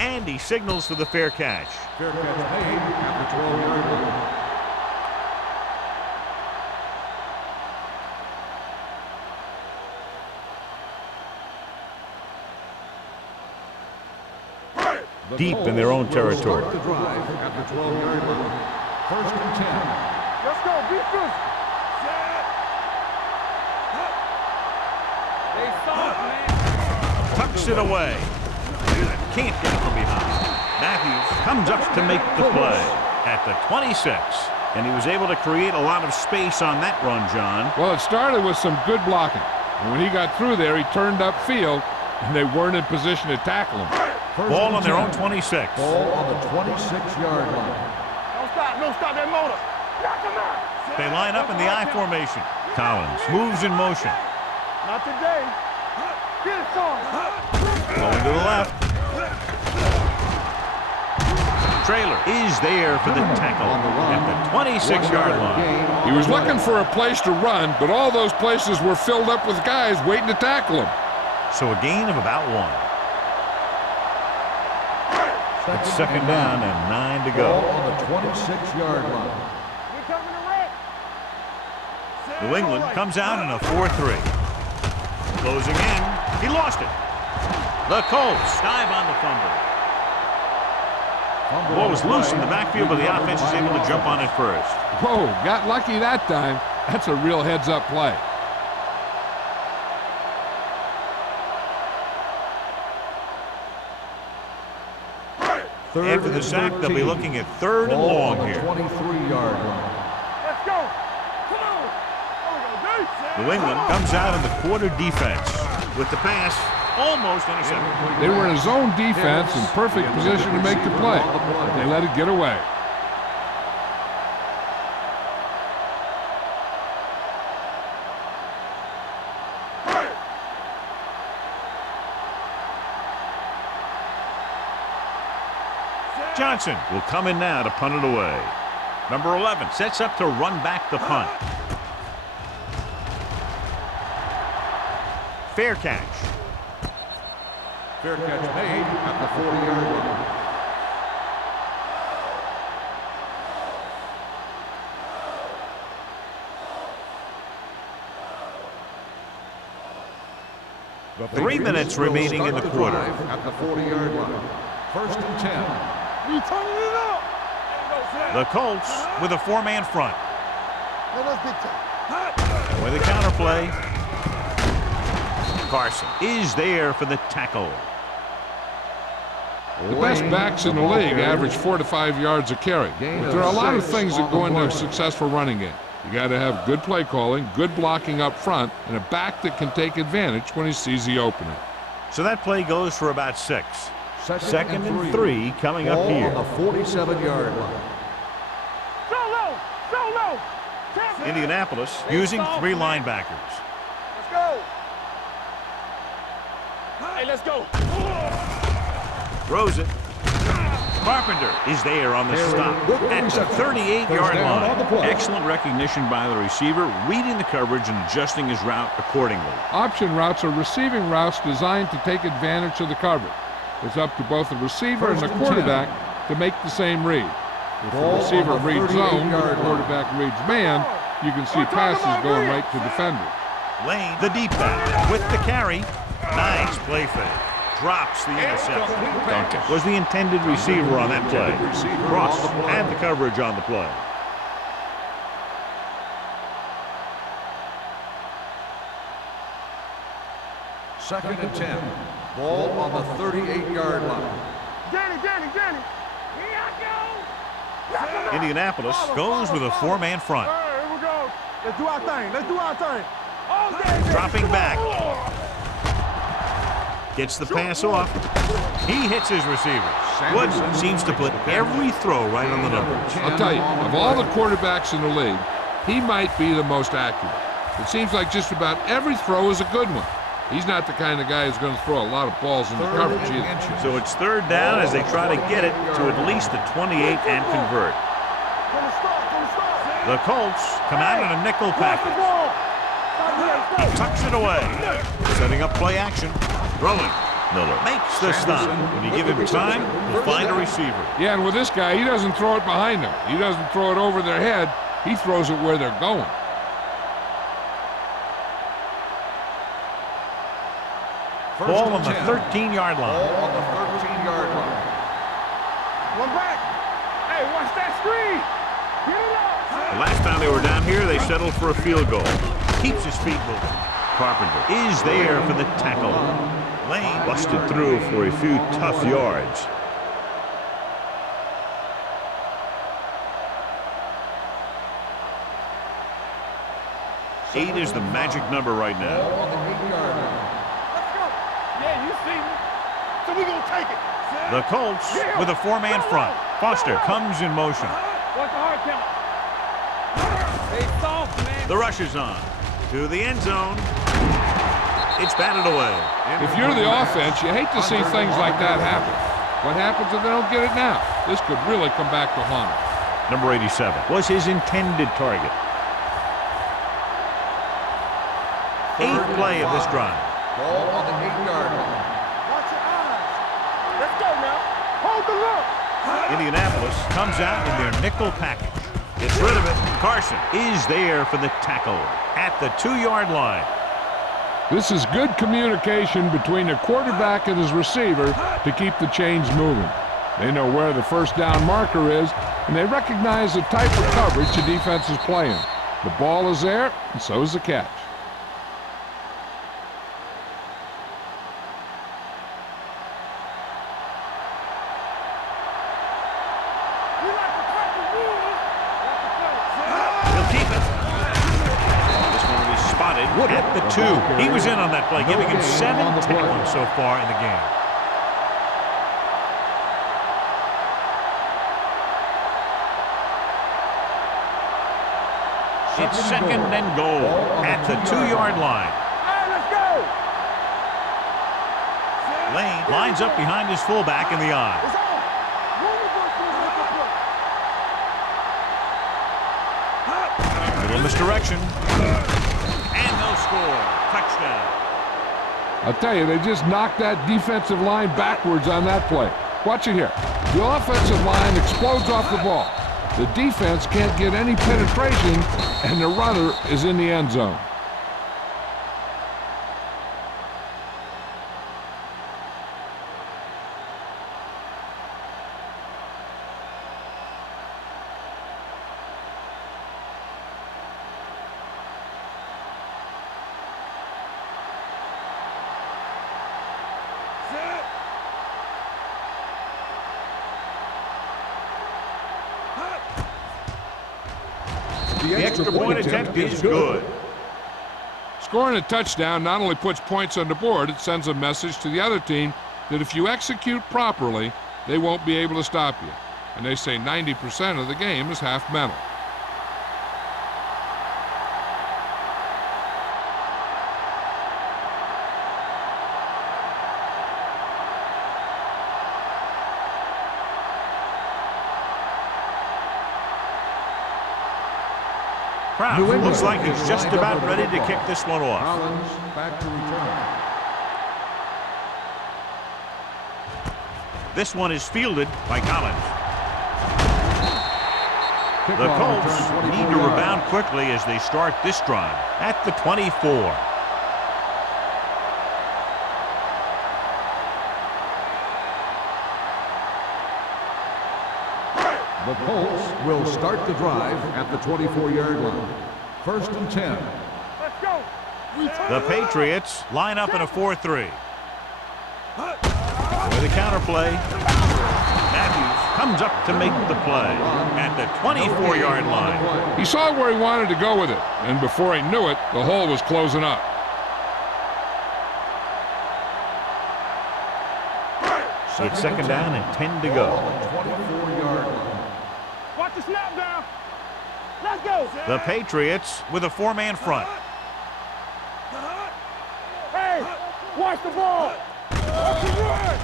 And he signals for the fair catch. Fair catch made at the 12-yard line. Deep in their own territory. Start the drive at the 12-yard line. First and 10. Let's go. Defense. They soft, man. Tucks it away. Can't get it from behind. Matthews comes up to make the play at the 26. And he was able to create a lot of space on that run, John. Well, it started with some good blocking. And when he got through there, he turned upfield, and they weren't in position to tackle him. Ball on their own 26. Ball on the 26-yard line. Don't stop that motor. Knock him out. They line up in the I formation. Collins moves in motion. Not today. Get it, son. Going to the left. Trailer is there for the tackle at the 26-yard line. He was looking for a place to run, but all those places were filled up with guys waiting to tackle him. So a gain of about 1. It's second down and 9 to go. Ball on the 26-yard line. We're coming to wreck. New England comes out in a 4-3. Closing in. He lost it. The Colts dive on the fumble. The ball was loose in the backfield, but the offense is able to jump on it first. Whoa, got lucky that time. That's a real heads-up play. After the sack, they'll be looking at third and long here. 23-yard line. Let's go. Come on. New England comes out in the quarter defense. With the pass, almost intercepted. They were in a zone defense in perfect position to make the play. They let it get away. Johnson will come in now to punt it away. Number 11 sets up to run back the punt. Fair catch. Fair catch made at the 40-yard line. The 3 minutes Patriots will remaining in start the quarter. drive at the 40-yard line. First and 10. We turning it up. The Colts with a 4-man front. Let us big time. And with a counterplay, Carson is there for the tackle. The best backs in the league average 4 to 5 yards a carry. But there are a lot of things that go into a successful running game. You got to have good play calling, good blocking up front, and a back that can take advantage when he sees the opening. So that play goes for about 6. Second and 3 coming up here. On the 47-yard line. So low. Indianapolis using 3 linebackers. Let's go. Hey, let's go. Throws it. Carpenter is there on the stop at the 38-yard line. Excellent recognition by the receiver, reading the coverage and adjusting his route accordingly. Option routes are receiving routes designed to take advantage of the coverage. It's up to both the receiver and the quarterback to make the same read. If the receiver reads zone, the quarterback reads man, you can see passes going right to defenders. Lane, the deep back, with the carry. Nice play fake. Drops the interception. Duncan was the intended receiver on that play. Cross and the coverage on the play. Second and 10. Ball on the 38-yard line. Danny. Here I go. Indianapolis goes with a 4-man front. Here we go. Let's do our thing. Oh, Danny. Dropping back. Gets the pass off. He hits his receiver. Woods seems to put every throw right on the numbers. I'll tell you, of all the quarterbacks in the league, he might be the most accurate. It seems like just about every throw is a good one. He's not the kind of guy who's going to throw a lot of balls into coverage either. So it's 3rd down as they try to get it to at least the 28 and convert. The Colts come out in a nickel package. He tucks it away. Setting up play action. Throwing. Miller makes the stop. When you give him time, he'll find a receiver. Yeah, and with this guy, he doesn't throw it behind them. He doesn't throw it over their head. He throws it where they're going. Ball on the 13-yard line. Ball on the 13-yard line. One back. Hey, watch that screen. Get it up. The last time they were down here, they settled for a field goal. Keeps his feet moving. Carpenter is there for the tackle. Lane busted through for a few tough yards. Eight is the magic number right now. Ball on the 8-yard line. Let's go. Yeah, you see me. So we gonna take it. The Colts with a 4-man front. Foster comes in motion. Watch the hard count. Hey, soft, man. The rush is on. To the end zone. It's batted away. If you're the offense, you hate to see things like that happen. What happens if they don't get it now? This could really come back to haunt them. Number 87 was his intended target. 8th play of this drive. Ball on the 8-yard line. Watch your eyes. Let's go now. Hold the look. Indianapolis comes out in their nickel package. Gets rid of it. Carson is there for the tackle at the 2-yard line. This is good communication between the quarterback and his receiver to keep the chains moving. They know where the first down marker is, and they recognize the type of coverage the defense is playing. The ball is there, and so is the catch. At the 2. He was in on that play, giving him 7 tackles so far in the game. It's 2nd and goal at the 2-yard line. Hey, let's go. Lane lines up behind his fullback in the eye. It's on. Little misdirection. And they'll score. Touchdown. I'll tell you, they just knocked that defensive line backwards on that play. Watch it here. The offensive line explodes off the ball. The defense can't get any penetration, and the runner is in the end zone. The extra point attempt is good. Scoring a touchdown not only puts points on the board, it sends a message to the other team that if you execute properly, they won't be able to stop you. And they say 90% of the game is half mental. Crowd looks like it's just about ready to kick this one off. Collins back to return. This one is fielded by Collins. The Colts need to rebound quickly as they start this drive at the 24. The Colts will start the drive at the 24-yard line. 1st and 10. Let's go. The Patriots line up in a 4-3. With a counterplay, Matthews comes up to make the play at the 24-yard line. He saw where he wanted to go with it, and before he knew it, the hole was closing up. It's 2nd down and 10 to go. 24-yard line. Watch the snap down. Let's go. The Patriots with a 4-man front. Hey, watch the ball. Watch the run.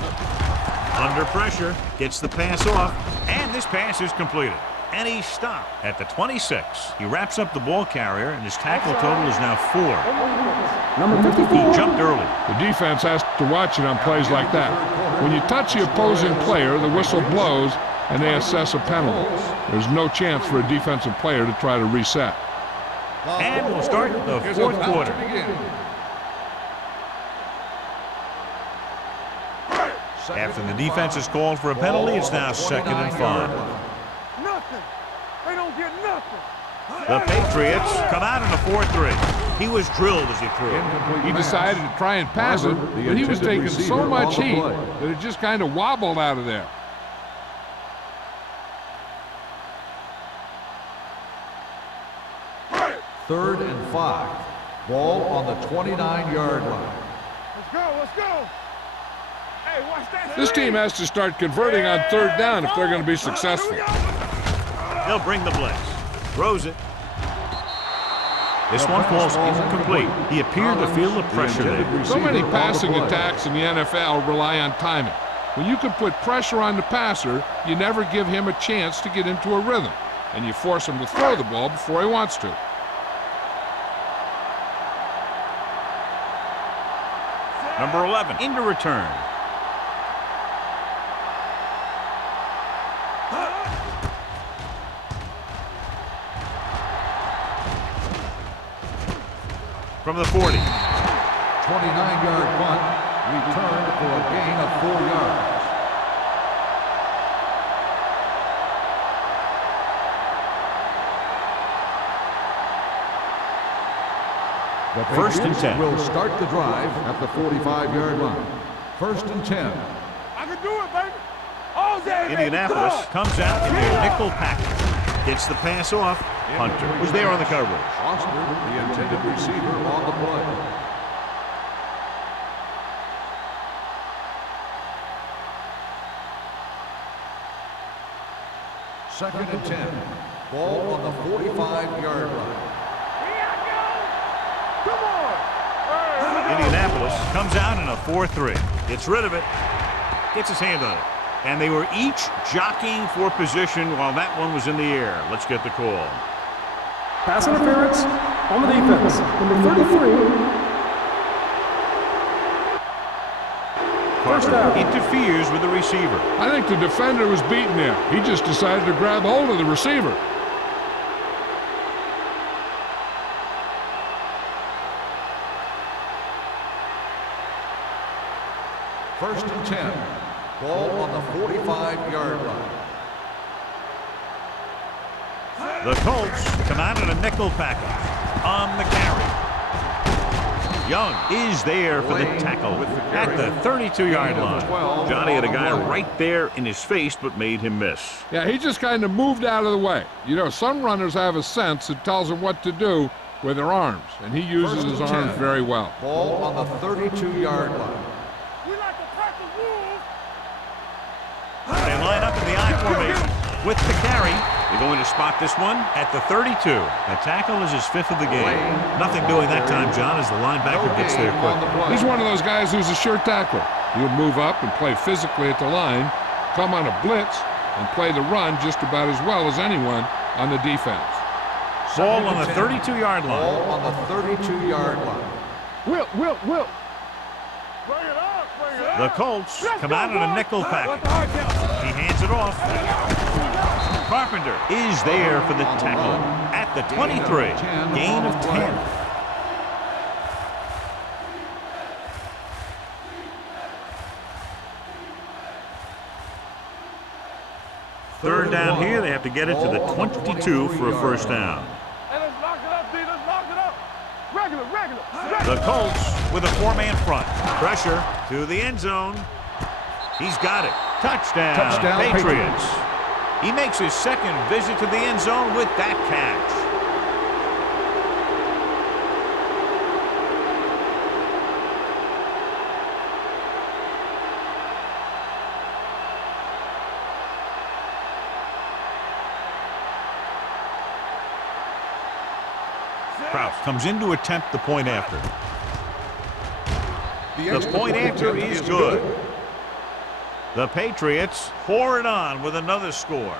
Under pressure, gets the pass off, and this pass is completed. And he's stopped at the 26. He wraps up the ball carrier, and his tackle total is now 4. Number 54. He jumped early. The defense has to watch it on plays like that. When you touch the opposing player, the whistle blows, and they assess a penalty. There's no chance for a defensive player to try to reset. And we'll start the 4th quarter. After the defense is called for a penalty, it's now 2nd and 5. Nothing. They don't get nothing. The Patriots come out in a 4-3. He was drilled as he threw it. He decided to try and pass it, but he was taking so much heat that it just kind of wobbled out of there. Third and 5. Ball on the 29-yard line. Let's go. Let's go. Hey, watch that. This team has to start converting on 3rd down if they're going to be successful. They'll bring the blitz. Throws it. This one falls incomplete. He appeared to feel the pressure there. So many passing attacks in the NFL rely on timing. When you can put pressure on the passer, you never give him a chance to get into a rhythm, and you force him to throw the ball before he wants to. Number 11 into return. From the 40. 29-yard punt. Returned for a gain of 4 yards. The 1st and 10. Will start the drive at the 45-yard line. 1st and 10. I can do it, baby. All day, baby. Indianapolis comes out in a nickel package. Gets the pass off. Hunter was there on the coverage. Foster, the intended receiver, on the play. Second and 10. Ball on the 45-yard line. Here I go. Come on. Hey, Indianapolis comes out in a 4-3. Gets rid of it. Gets his hand on it. And they were each jockeying for position while that one was in the air. Let's get the call. Pass interference on the defense. Number 33. First down. Interferes with the receiver. I think the defender was beaten there. He just decided to grab hold of the receiver. First and 10. Ball on the 45-yard line. The Colts come out in a nickel package on the carry. Young is there for the tackle at the 32-yard line. Johnny had a guy right there in his face but made him miss. Yeah, he just kind of moved out of the way. You know, some runners have a sense that tells them what to do with their arms, and he uses his arms very well. Ball on the 32-yard line. we like to practice rules. They line up in the I formation with the carry. They're going to spot this one at the 32. The tackle is his 5th of the game. Nothing doing that time, John, as the linebacker gets there quick. He's one of those guys who's a sure tackler. He'll move up and play physically at the line, come on a blitz, and play the run just about as well as anyone on the defense. Ball on the 32-yard line. Ball on the 32-yard line. Wilt. Bring it up. Bring it up. The Colts come out in a nickel package. He hands it off. Carpenter is there for the tackle at the 23. Gain of 10. Third down here, they have to get it to the 22 for a first down. Hey, let's lock it up, D. Let's lock it up. Regular. The Colts with a four-man front. Pressure to the end zone. He's got it. Touchdown, Patriots. He makes his second visit to the end zone with that catch. Kraus comes in to attempt the point after. The point after is good. The Patriots pour it on with another score.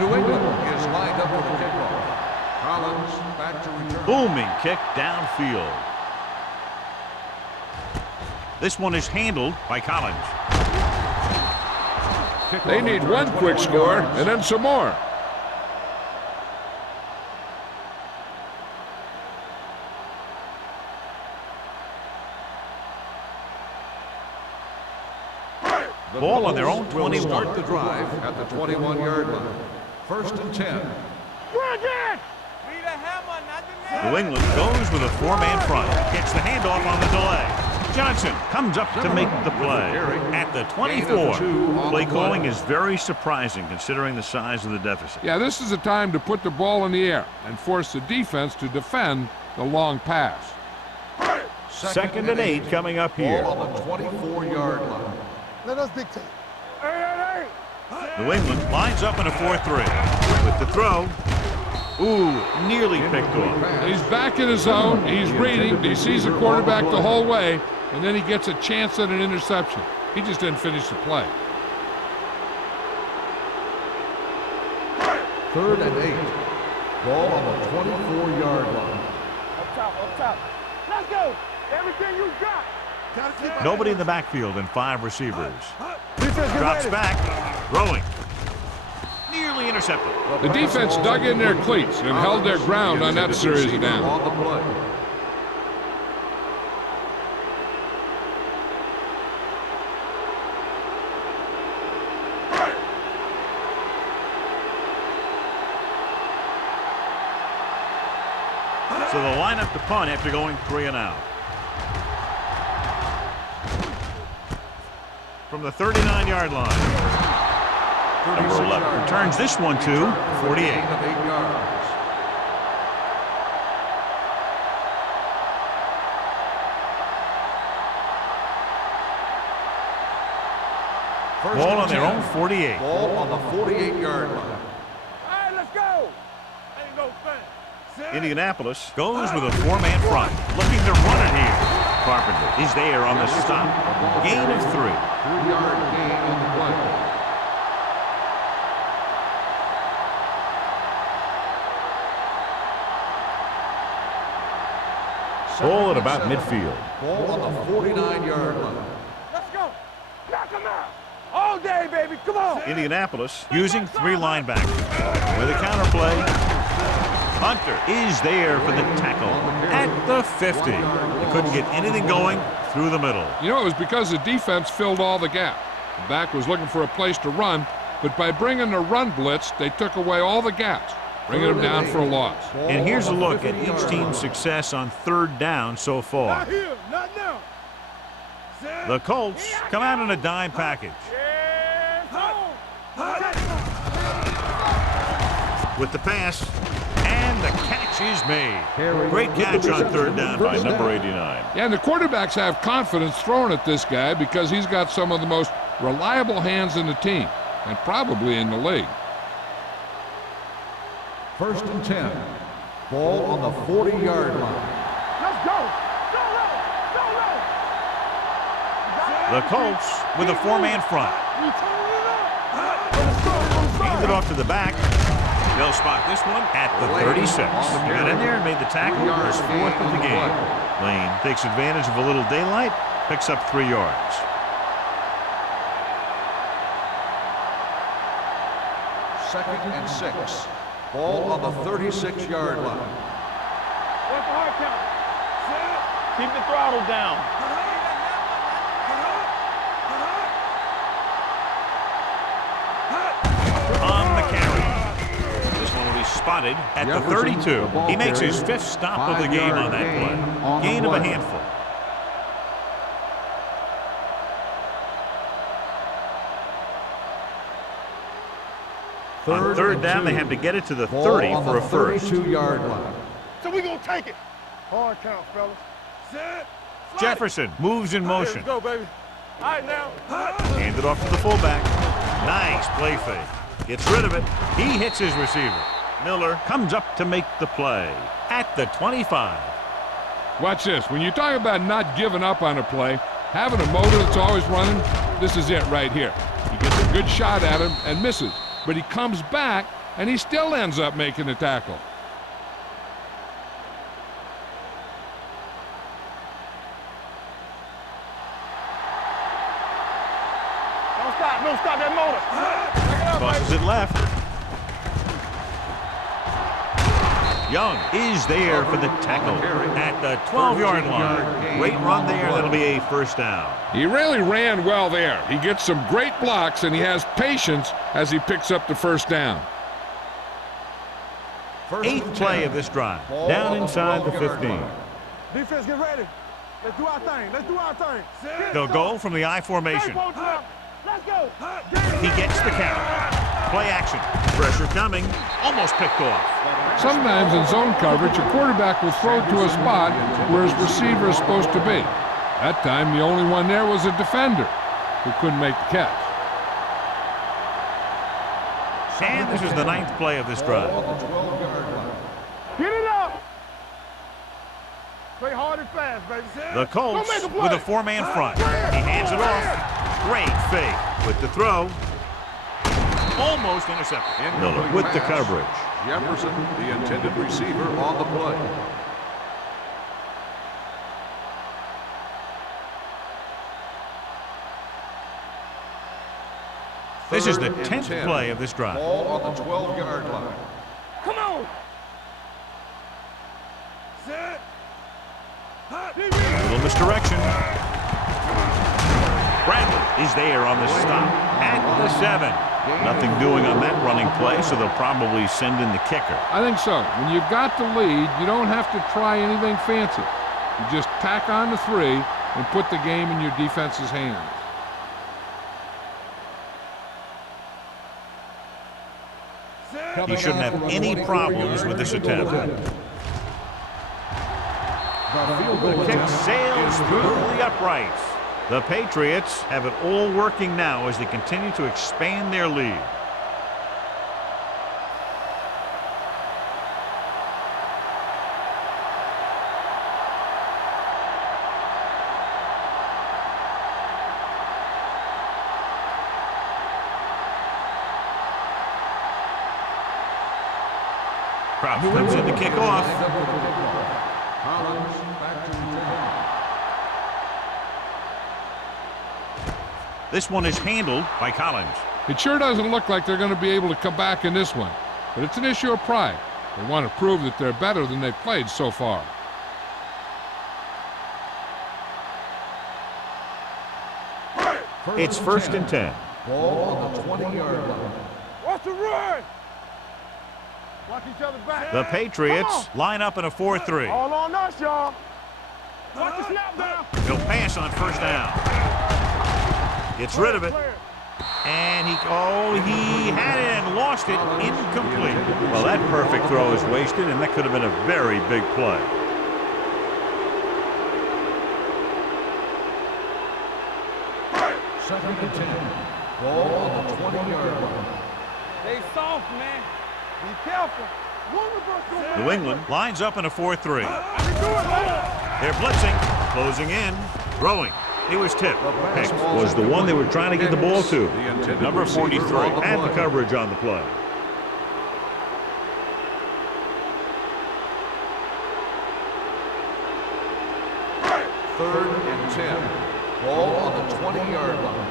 New England is lined up for the kickoff. Collins back to return. Booming kick downfield. This one is handled by Collins. They need one quick score and then some more. Ball on their own 21. Start the drive at the 21-yard line. First and 10. New England goes with a four-man front. Gets the handoff on the delay. Johnson comes up to make the play at the 24. Play calling is very surprising considering the size of the deficit. Yeah, this is the time to put the ball in the air and force the defense to defend the long pass. Second and 8 coming up here. Ball on the 24-yard line. Let us dictate. New England lines up in a 4-3. With the throw. Ooh, nearly picked off. He's back in his zone. He's reading. He sees the quarterback the whole way, and then he gets a chance at an interception. He just didn't finish the play. Third and 8. Ball on the 24-yard line. Up top. Let's go. Everything you got. Nobody in the backfield and 5 receivers. Defense, get Drops ready. back. Throwing. Nearly intercepted. The defense dug in their cleats and held their ground on that series of downs. On the play. So they'll line up to punt after going 3 and out. From the 39-yard line. Number 11 returns this one to 48. Gain of 8 yards. First Ball and on their 10. own 48. Ball on the 48-yard line. All right, let's go. Ain't no thing. Indianapolis goes with a 4-man front. Looking to run it here. Carpenter is there on the stop. Gain of 3. 3-yard gain on the play. Ball at about midfield. Ball on the 49-yard line. Let's go. Knock him out. All day, baby. Come on. Indianapolis using 3 linebackers. With a counter play. Hunter is there for the tackle at the 50. They couldn't get anything going through the middle. You know, it was because the defense filled all the gap. The back was looking for a place to run, but by bringing the run blitz, they took away all the gaps, bringing them down for a loss. And here's a look at each team's success on 3rd down so far. Not here. Not now. The Colts come out in a dime package. With the pass, and the catch is made. Great catch on 3rd down by number 89. Yeah, and the quarterbacks have confidence throwing at this guy because he's got some of the most reliable hands in the team, and probably in the league. 1st and 10. Ball on the 40-yard line. Let's go. Go, Ray. The Colts with a four-man front. We turn it up. Hand it off to the back. They'll spot this one at the 36. Got in there and made the tackle. His 4th of the game. Lane takes advantage of a little daylight, picks up 3 yards. 2nd and 6. Ball on the 36-yard line. What's the hard count? Keep the throttle down. On the carry. This one will be spotted at the 32. He makes his 5th stop of the game on that play. Gain of a handful. On 3rd down, they have to get it to the 30 for a first. 32-yard line. So we gonna take it. Hard count, fellas. Set. Jefferson moves in motion. Let's go, baby. All right, now. Hand it off to the fullback. Nice play fake. Gets rid of it. He hits his receiver. Miller comes up to make the play at the 25. Watch this. When you talk about not giving up on a play, having a motor that's always running, this is it right here. He gets a good shot at him and misses. But he comes back, and he still ends up making the tackle. Don't stop that motor. Tosses it left. Young is there for the tackle at the 12-yard line. Great run there. That'll be a first down. He really ran well there. He gets some great blocks, and he has patience as he picks up the first down. 8th play of this drive. Down inside the 15. Defense, get ready. Let's do our thing. Let's do our thing. They'll go from the I formation. Let's go. He gets the count. Play action. Pressure coming. Almost picked off. Sometimes in zone coverage, a quarterback will throw to a spot where his receiver is supposed to be. That time, the only one there was a defender who couldn't make the catch. And this is the 9th play of this drive. Get it up. Play hard and fast, baby. The Colts with a four-man front. He hands it off. Great fake with the throw. Almost intercepted. Miller with the coverage. Jefferson, the intended receiver, on the play. This is the 10th play of this drive. Ball on the 12-yard line. Come on. Set. A little misdirection. Bradley is there on the stop at the 7. Nothing doing on that running play, so they'll probably send in the kicker. I think so. When you've got the lead, you don't have to try anything fancy. You just tack on the 3 and put the game in your defense's hands. He shouldn't have any problems with this attempt. The kick sails through the uprights. The Patriots have it all working now as they continue to expand their lead. Crowd comes in to kick off. Collins back to return. This one is handled by Collins. It sure doesn't look like they're going to be able to come back in this one, but it's an issue of pride. They want to prove that they're better than they've played so far. It's 1st and 10. Ball on the 20-yard line. Watch the run. Watch each other back. The Patriots line up in a 4-3. All on us, y'all. Watch the snap down. He'll pass on first down. Gets rid of it. And he had it and lost it. Incomplete. Well, that perfect throw is wasted, and that could have been a very big play. Second and 10. Ball on the 20-yard line. Stay soft, man. Be careful. One of us gonna New England lines up in a 4-3. do it, man. They're blitzing, closing in, throwing. It was tipped. Hicks was the one they were trying to get the ball to. Number 43 had the coverage on the play. Third and 10. Ball on the 20-yard line.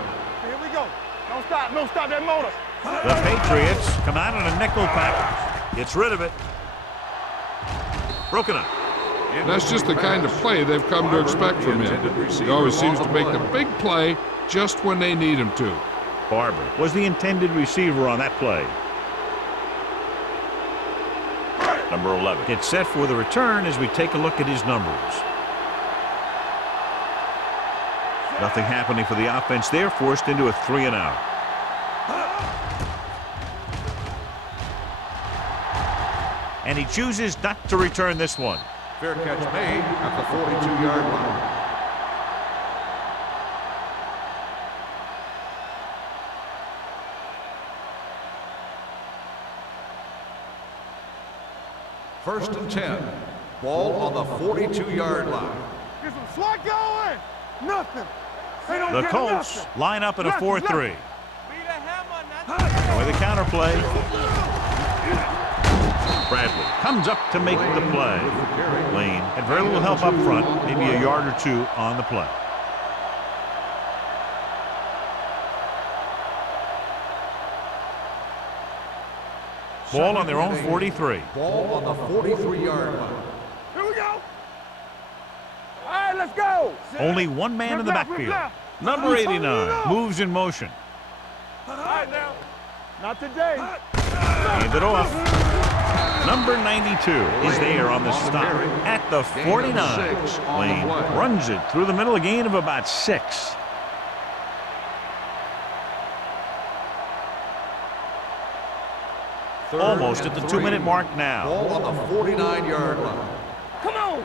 Here we go. Don't stop that motor. The Patriots come out in a nickel package. Gets rid of it. Broken up. That's just the kind of play they've come to expect from him. He always seems to make the big play just when they need him to. Barber was the intended receiver on that play. Number 11 gets set for the return as we take a look at his numbers. Nothing happening for the offense there, forced into a 3-and-out. And he chooses not to return this one. Fair catch made at the 42-yard line. First and 10. Ball on the 42-yard line. Get some slot going. Nothing. They don't The get Colts nothing. line up in a Nothing, 4-3. nothing. Be the hammer, not With a counterplay. Bradley comes up to make the play. Lane had very little help up front, maybe a yard or two on the play. Ball on their own 43. Ball on the 43-yard line. Here we go. All right, let's go. Only one man in the backfield. Number 89 moves in motion. All right, now. Not today. Hand it off. Number 92 is there on the stop at the 49. Lane runs it through the middle, a gain of about 6. Almost at the 2-minute mark now. Ball on the 49-yard line. Come on.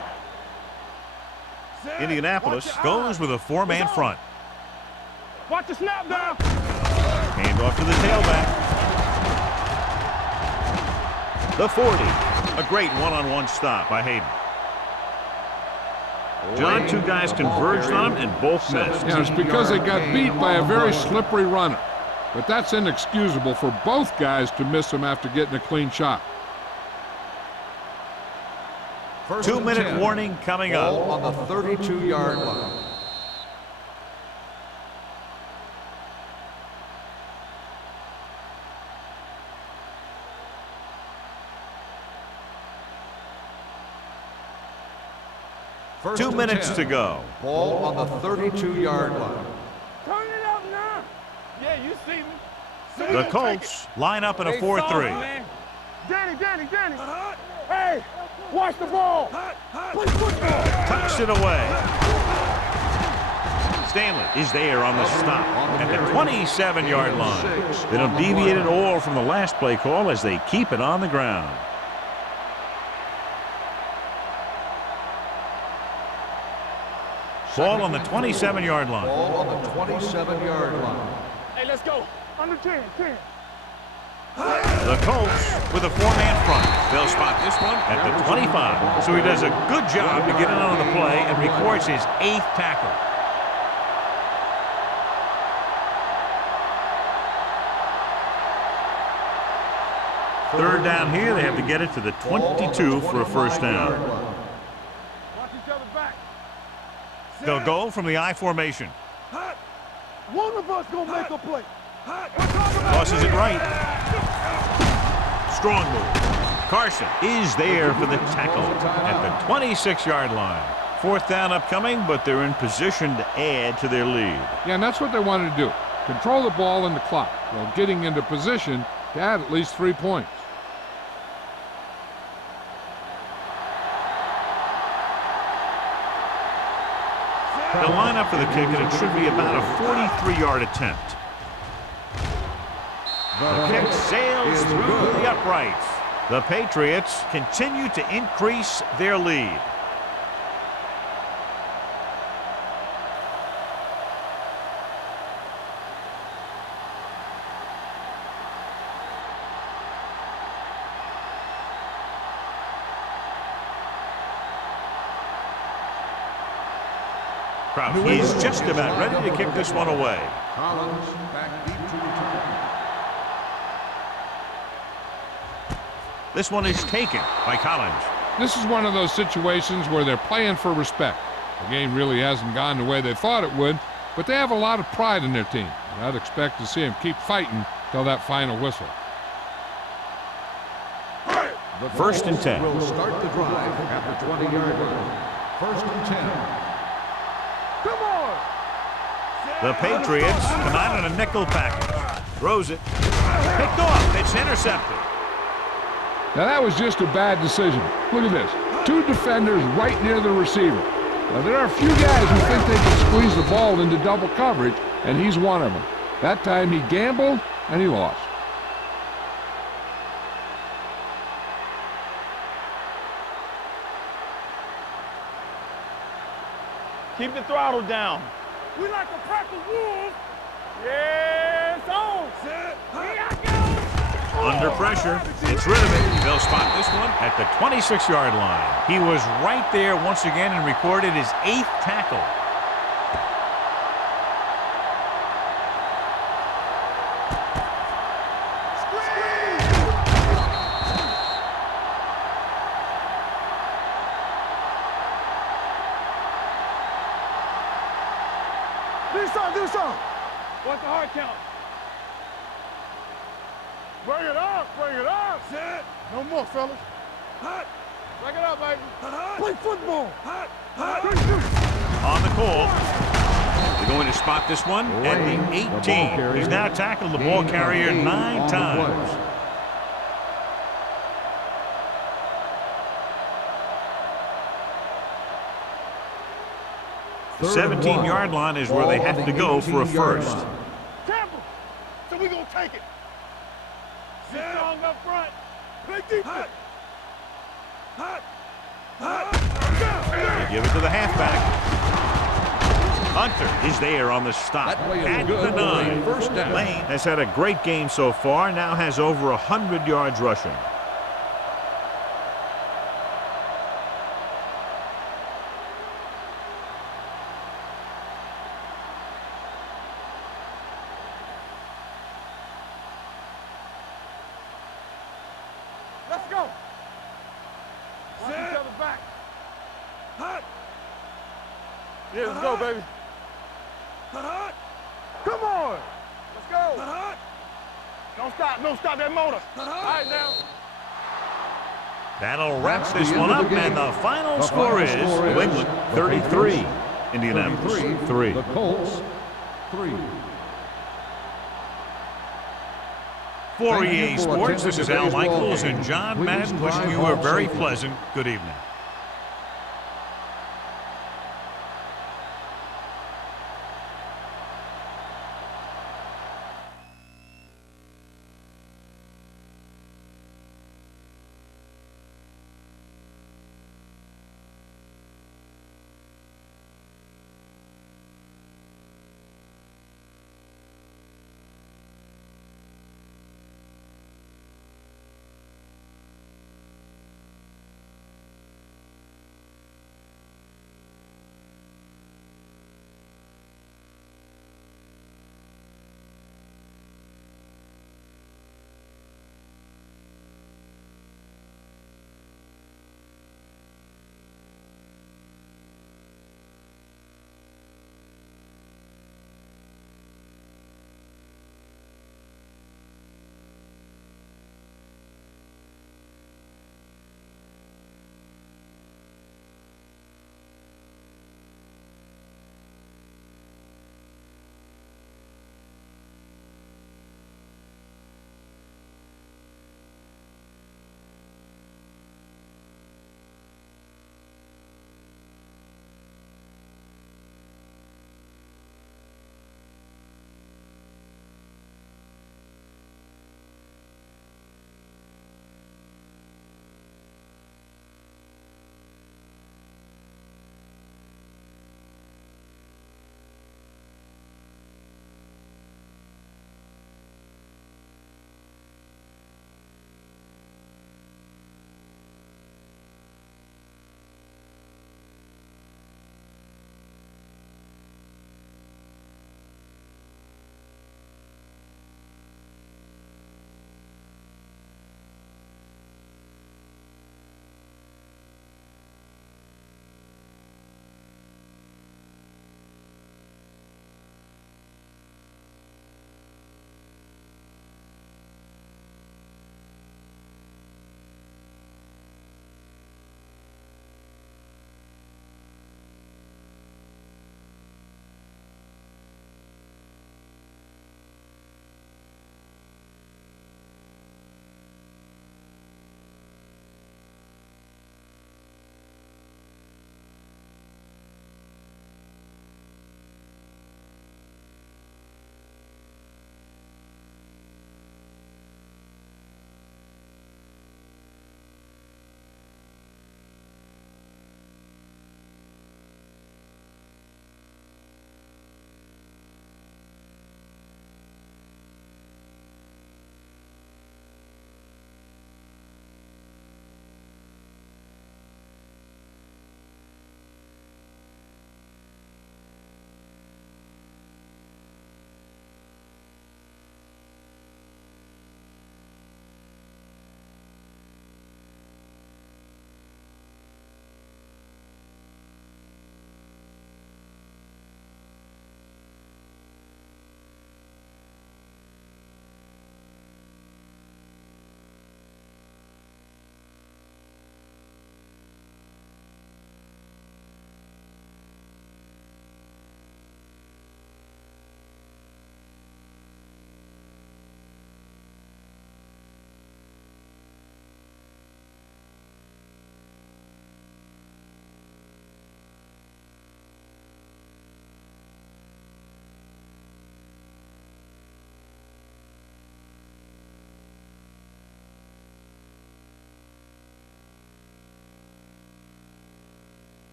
Indianapolis goes with a 4-man front. Watch the snap down. Hand off to the tailback. The 40. A great one-on-one stop by Hayden. John, two guys converged on him and both missed. Yeah, it's because they got beat by a very slippery runner. But that's inexcusable for both guys to miss him after getting a clean shot. 2-minute warning coming up. Ball on the 32-yard line. First 2 and minutes 10. to go. Ball on the 32-yard line. Turn it up now. Yeah, you see me. The Colts line up in a Stay soft, 4-3. man. Danny. Hey, watch the ball. Play football. Tucks it away. Stanley is there on the stop at the 27-yard line. They don't deviate at all from the last play call as they keep it on the ground. Ball on the 27-yard line. Ball on the 27-yard line. Hey, let's go. Under 10. The Colts with a 4-man front. They'll spot this one at the 25. So he does a good job to get in on the play and records his 8th tackle. Third down here, they have to get it to the 22 for a first down. Watch each other back. They'll go from the I formation. One of us gonna make a play. Tosses it right. Strong move. Carson is there for the tackle at the 26-yard line. Fourth down upcoming, but they're in position to add to their lead. Yeah, and that's what they wanted to do. Control the ball and the clock while getting into position to add at least 3 points. They'll line up for the kick, and it should be about a 43-yard attempt. The kick sails through the uprights. The Patriots continue to increase their lead. Crouch is just about ready to kick this one away. Collins back deep to return. This one is taken by Collins. This is one of those situations where they're playing for respect. The game really hasn't gone the way they thought it would, but they have a lot of pride in their team. I'd expect to see them keep fighting till that final whistle. The First and 10. will start the drive at the 20-yard line. First and 10. Come on! The Patriots come out in a nickel package. Throws it. Picked off. It's intercepted. Now that was just a bad decision. Look at this. Two defenders right near the receiver. Now there are a few guys who think they can squeeze the ball into double coverage, and he's one of them. That time he gambled, and he lost. Keep the throttle down. We like a pack of wolves. Yes, on. Here I go. Under pressure. Gets rid of it. They'll spot this one at the 26-yard line. He was right there once again and recorded his 8th tackle. Do something. What's the hard count? Bring it up, bring it up. Sit. No more, fellas. Hot. Bring it up, baby. Play football. Hot. On the call. They're going to spot this one at the 18. He's now tackled the ball carrier 9 times. 17-yard line is where they have to go for a first. Tampa. So we gonna take it. Sit strong up front. Play deep. They give it to the halfback. Hunter is there on the stop at the 9. First down. Lane has had a great game so far, now has over 100 yards rushing. Let's go. Watch each other back. Yeah, let's go, baby. Come on. Let's go. Don't stop that motor. All right, now. That'll wrap this one up, and the final score is New England 33, Indianapolis 3. The Colts 3. For EA Sports, this is Al Michaels and John Madden wishing you a very pleasant good evening.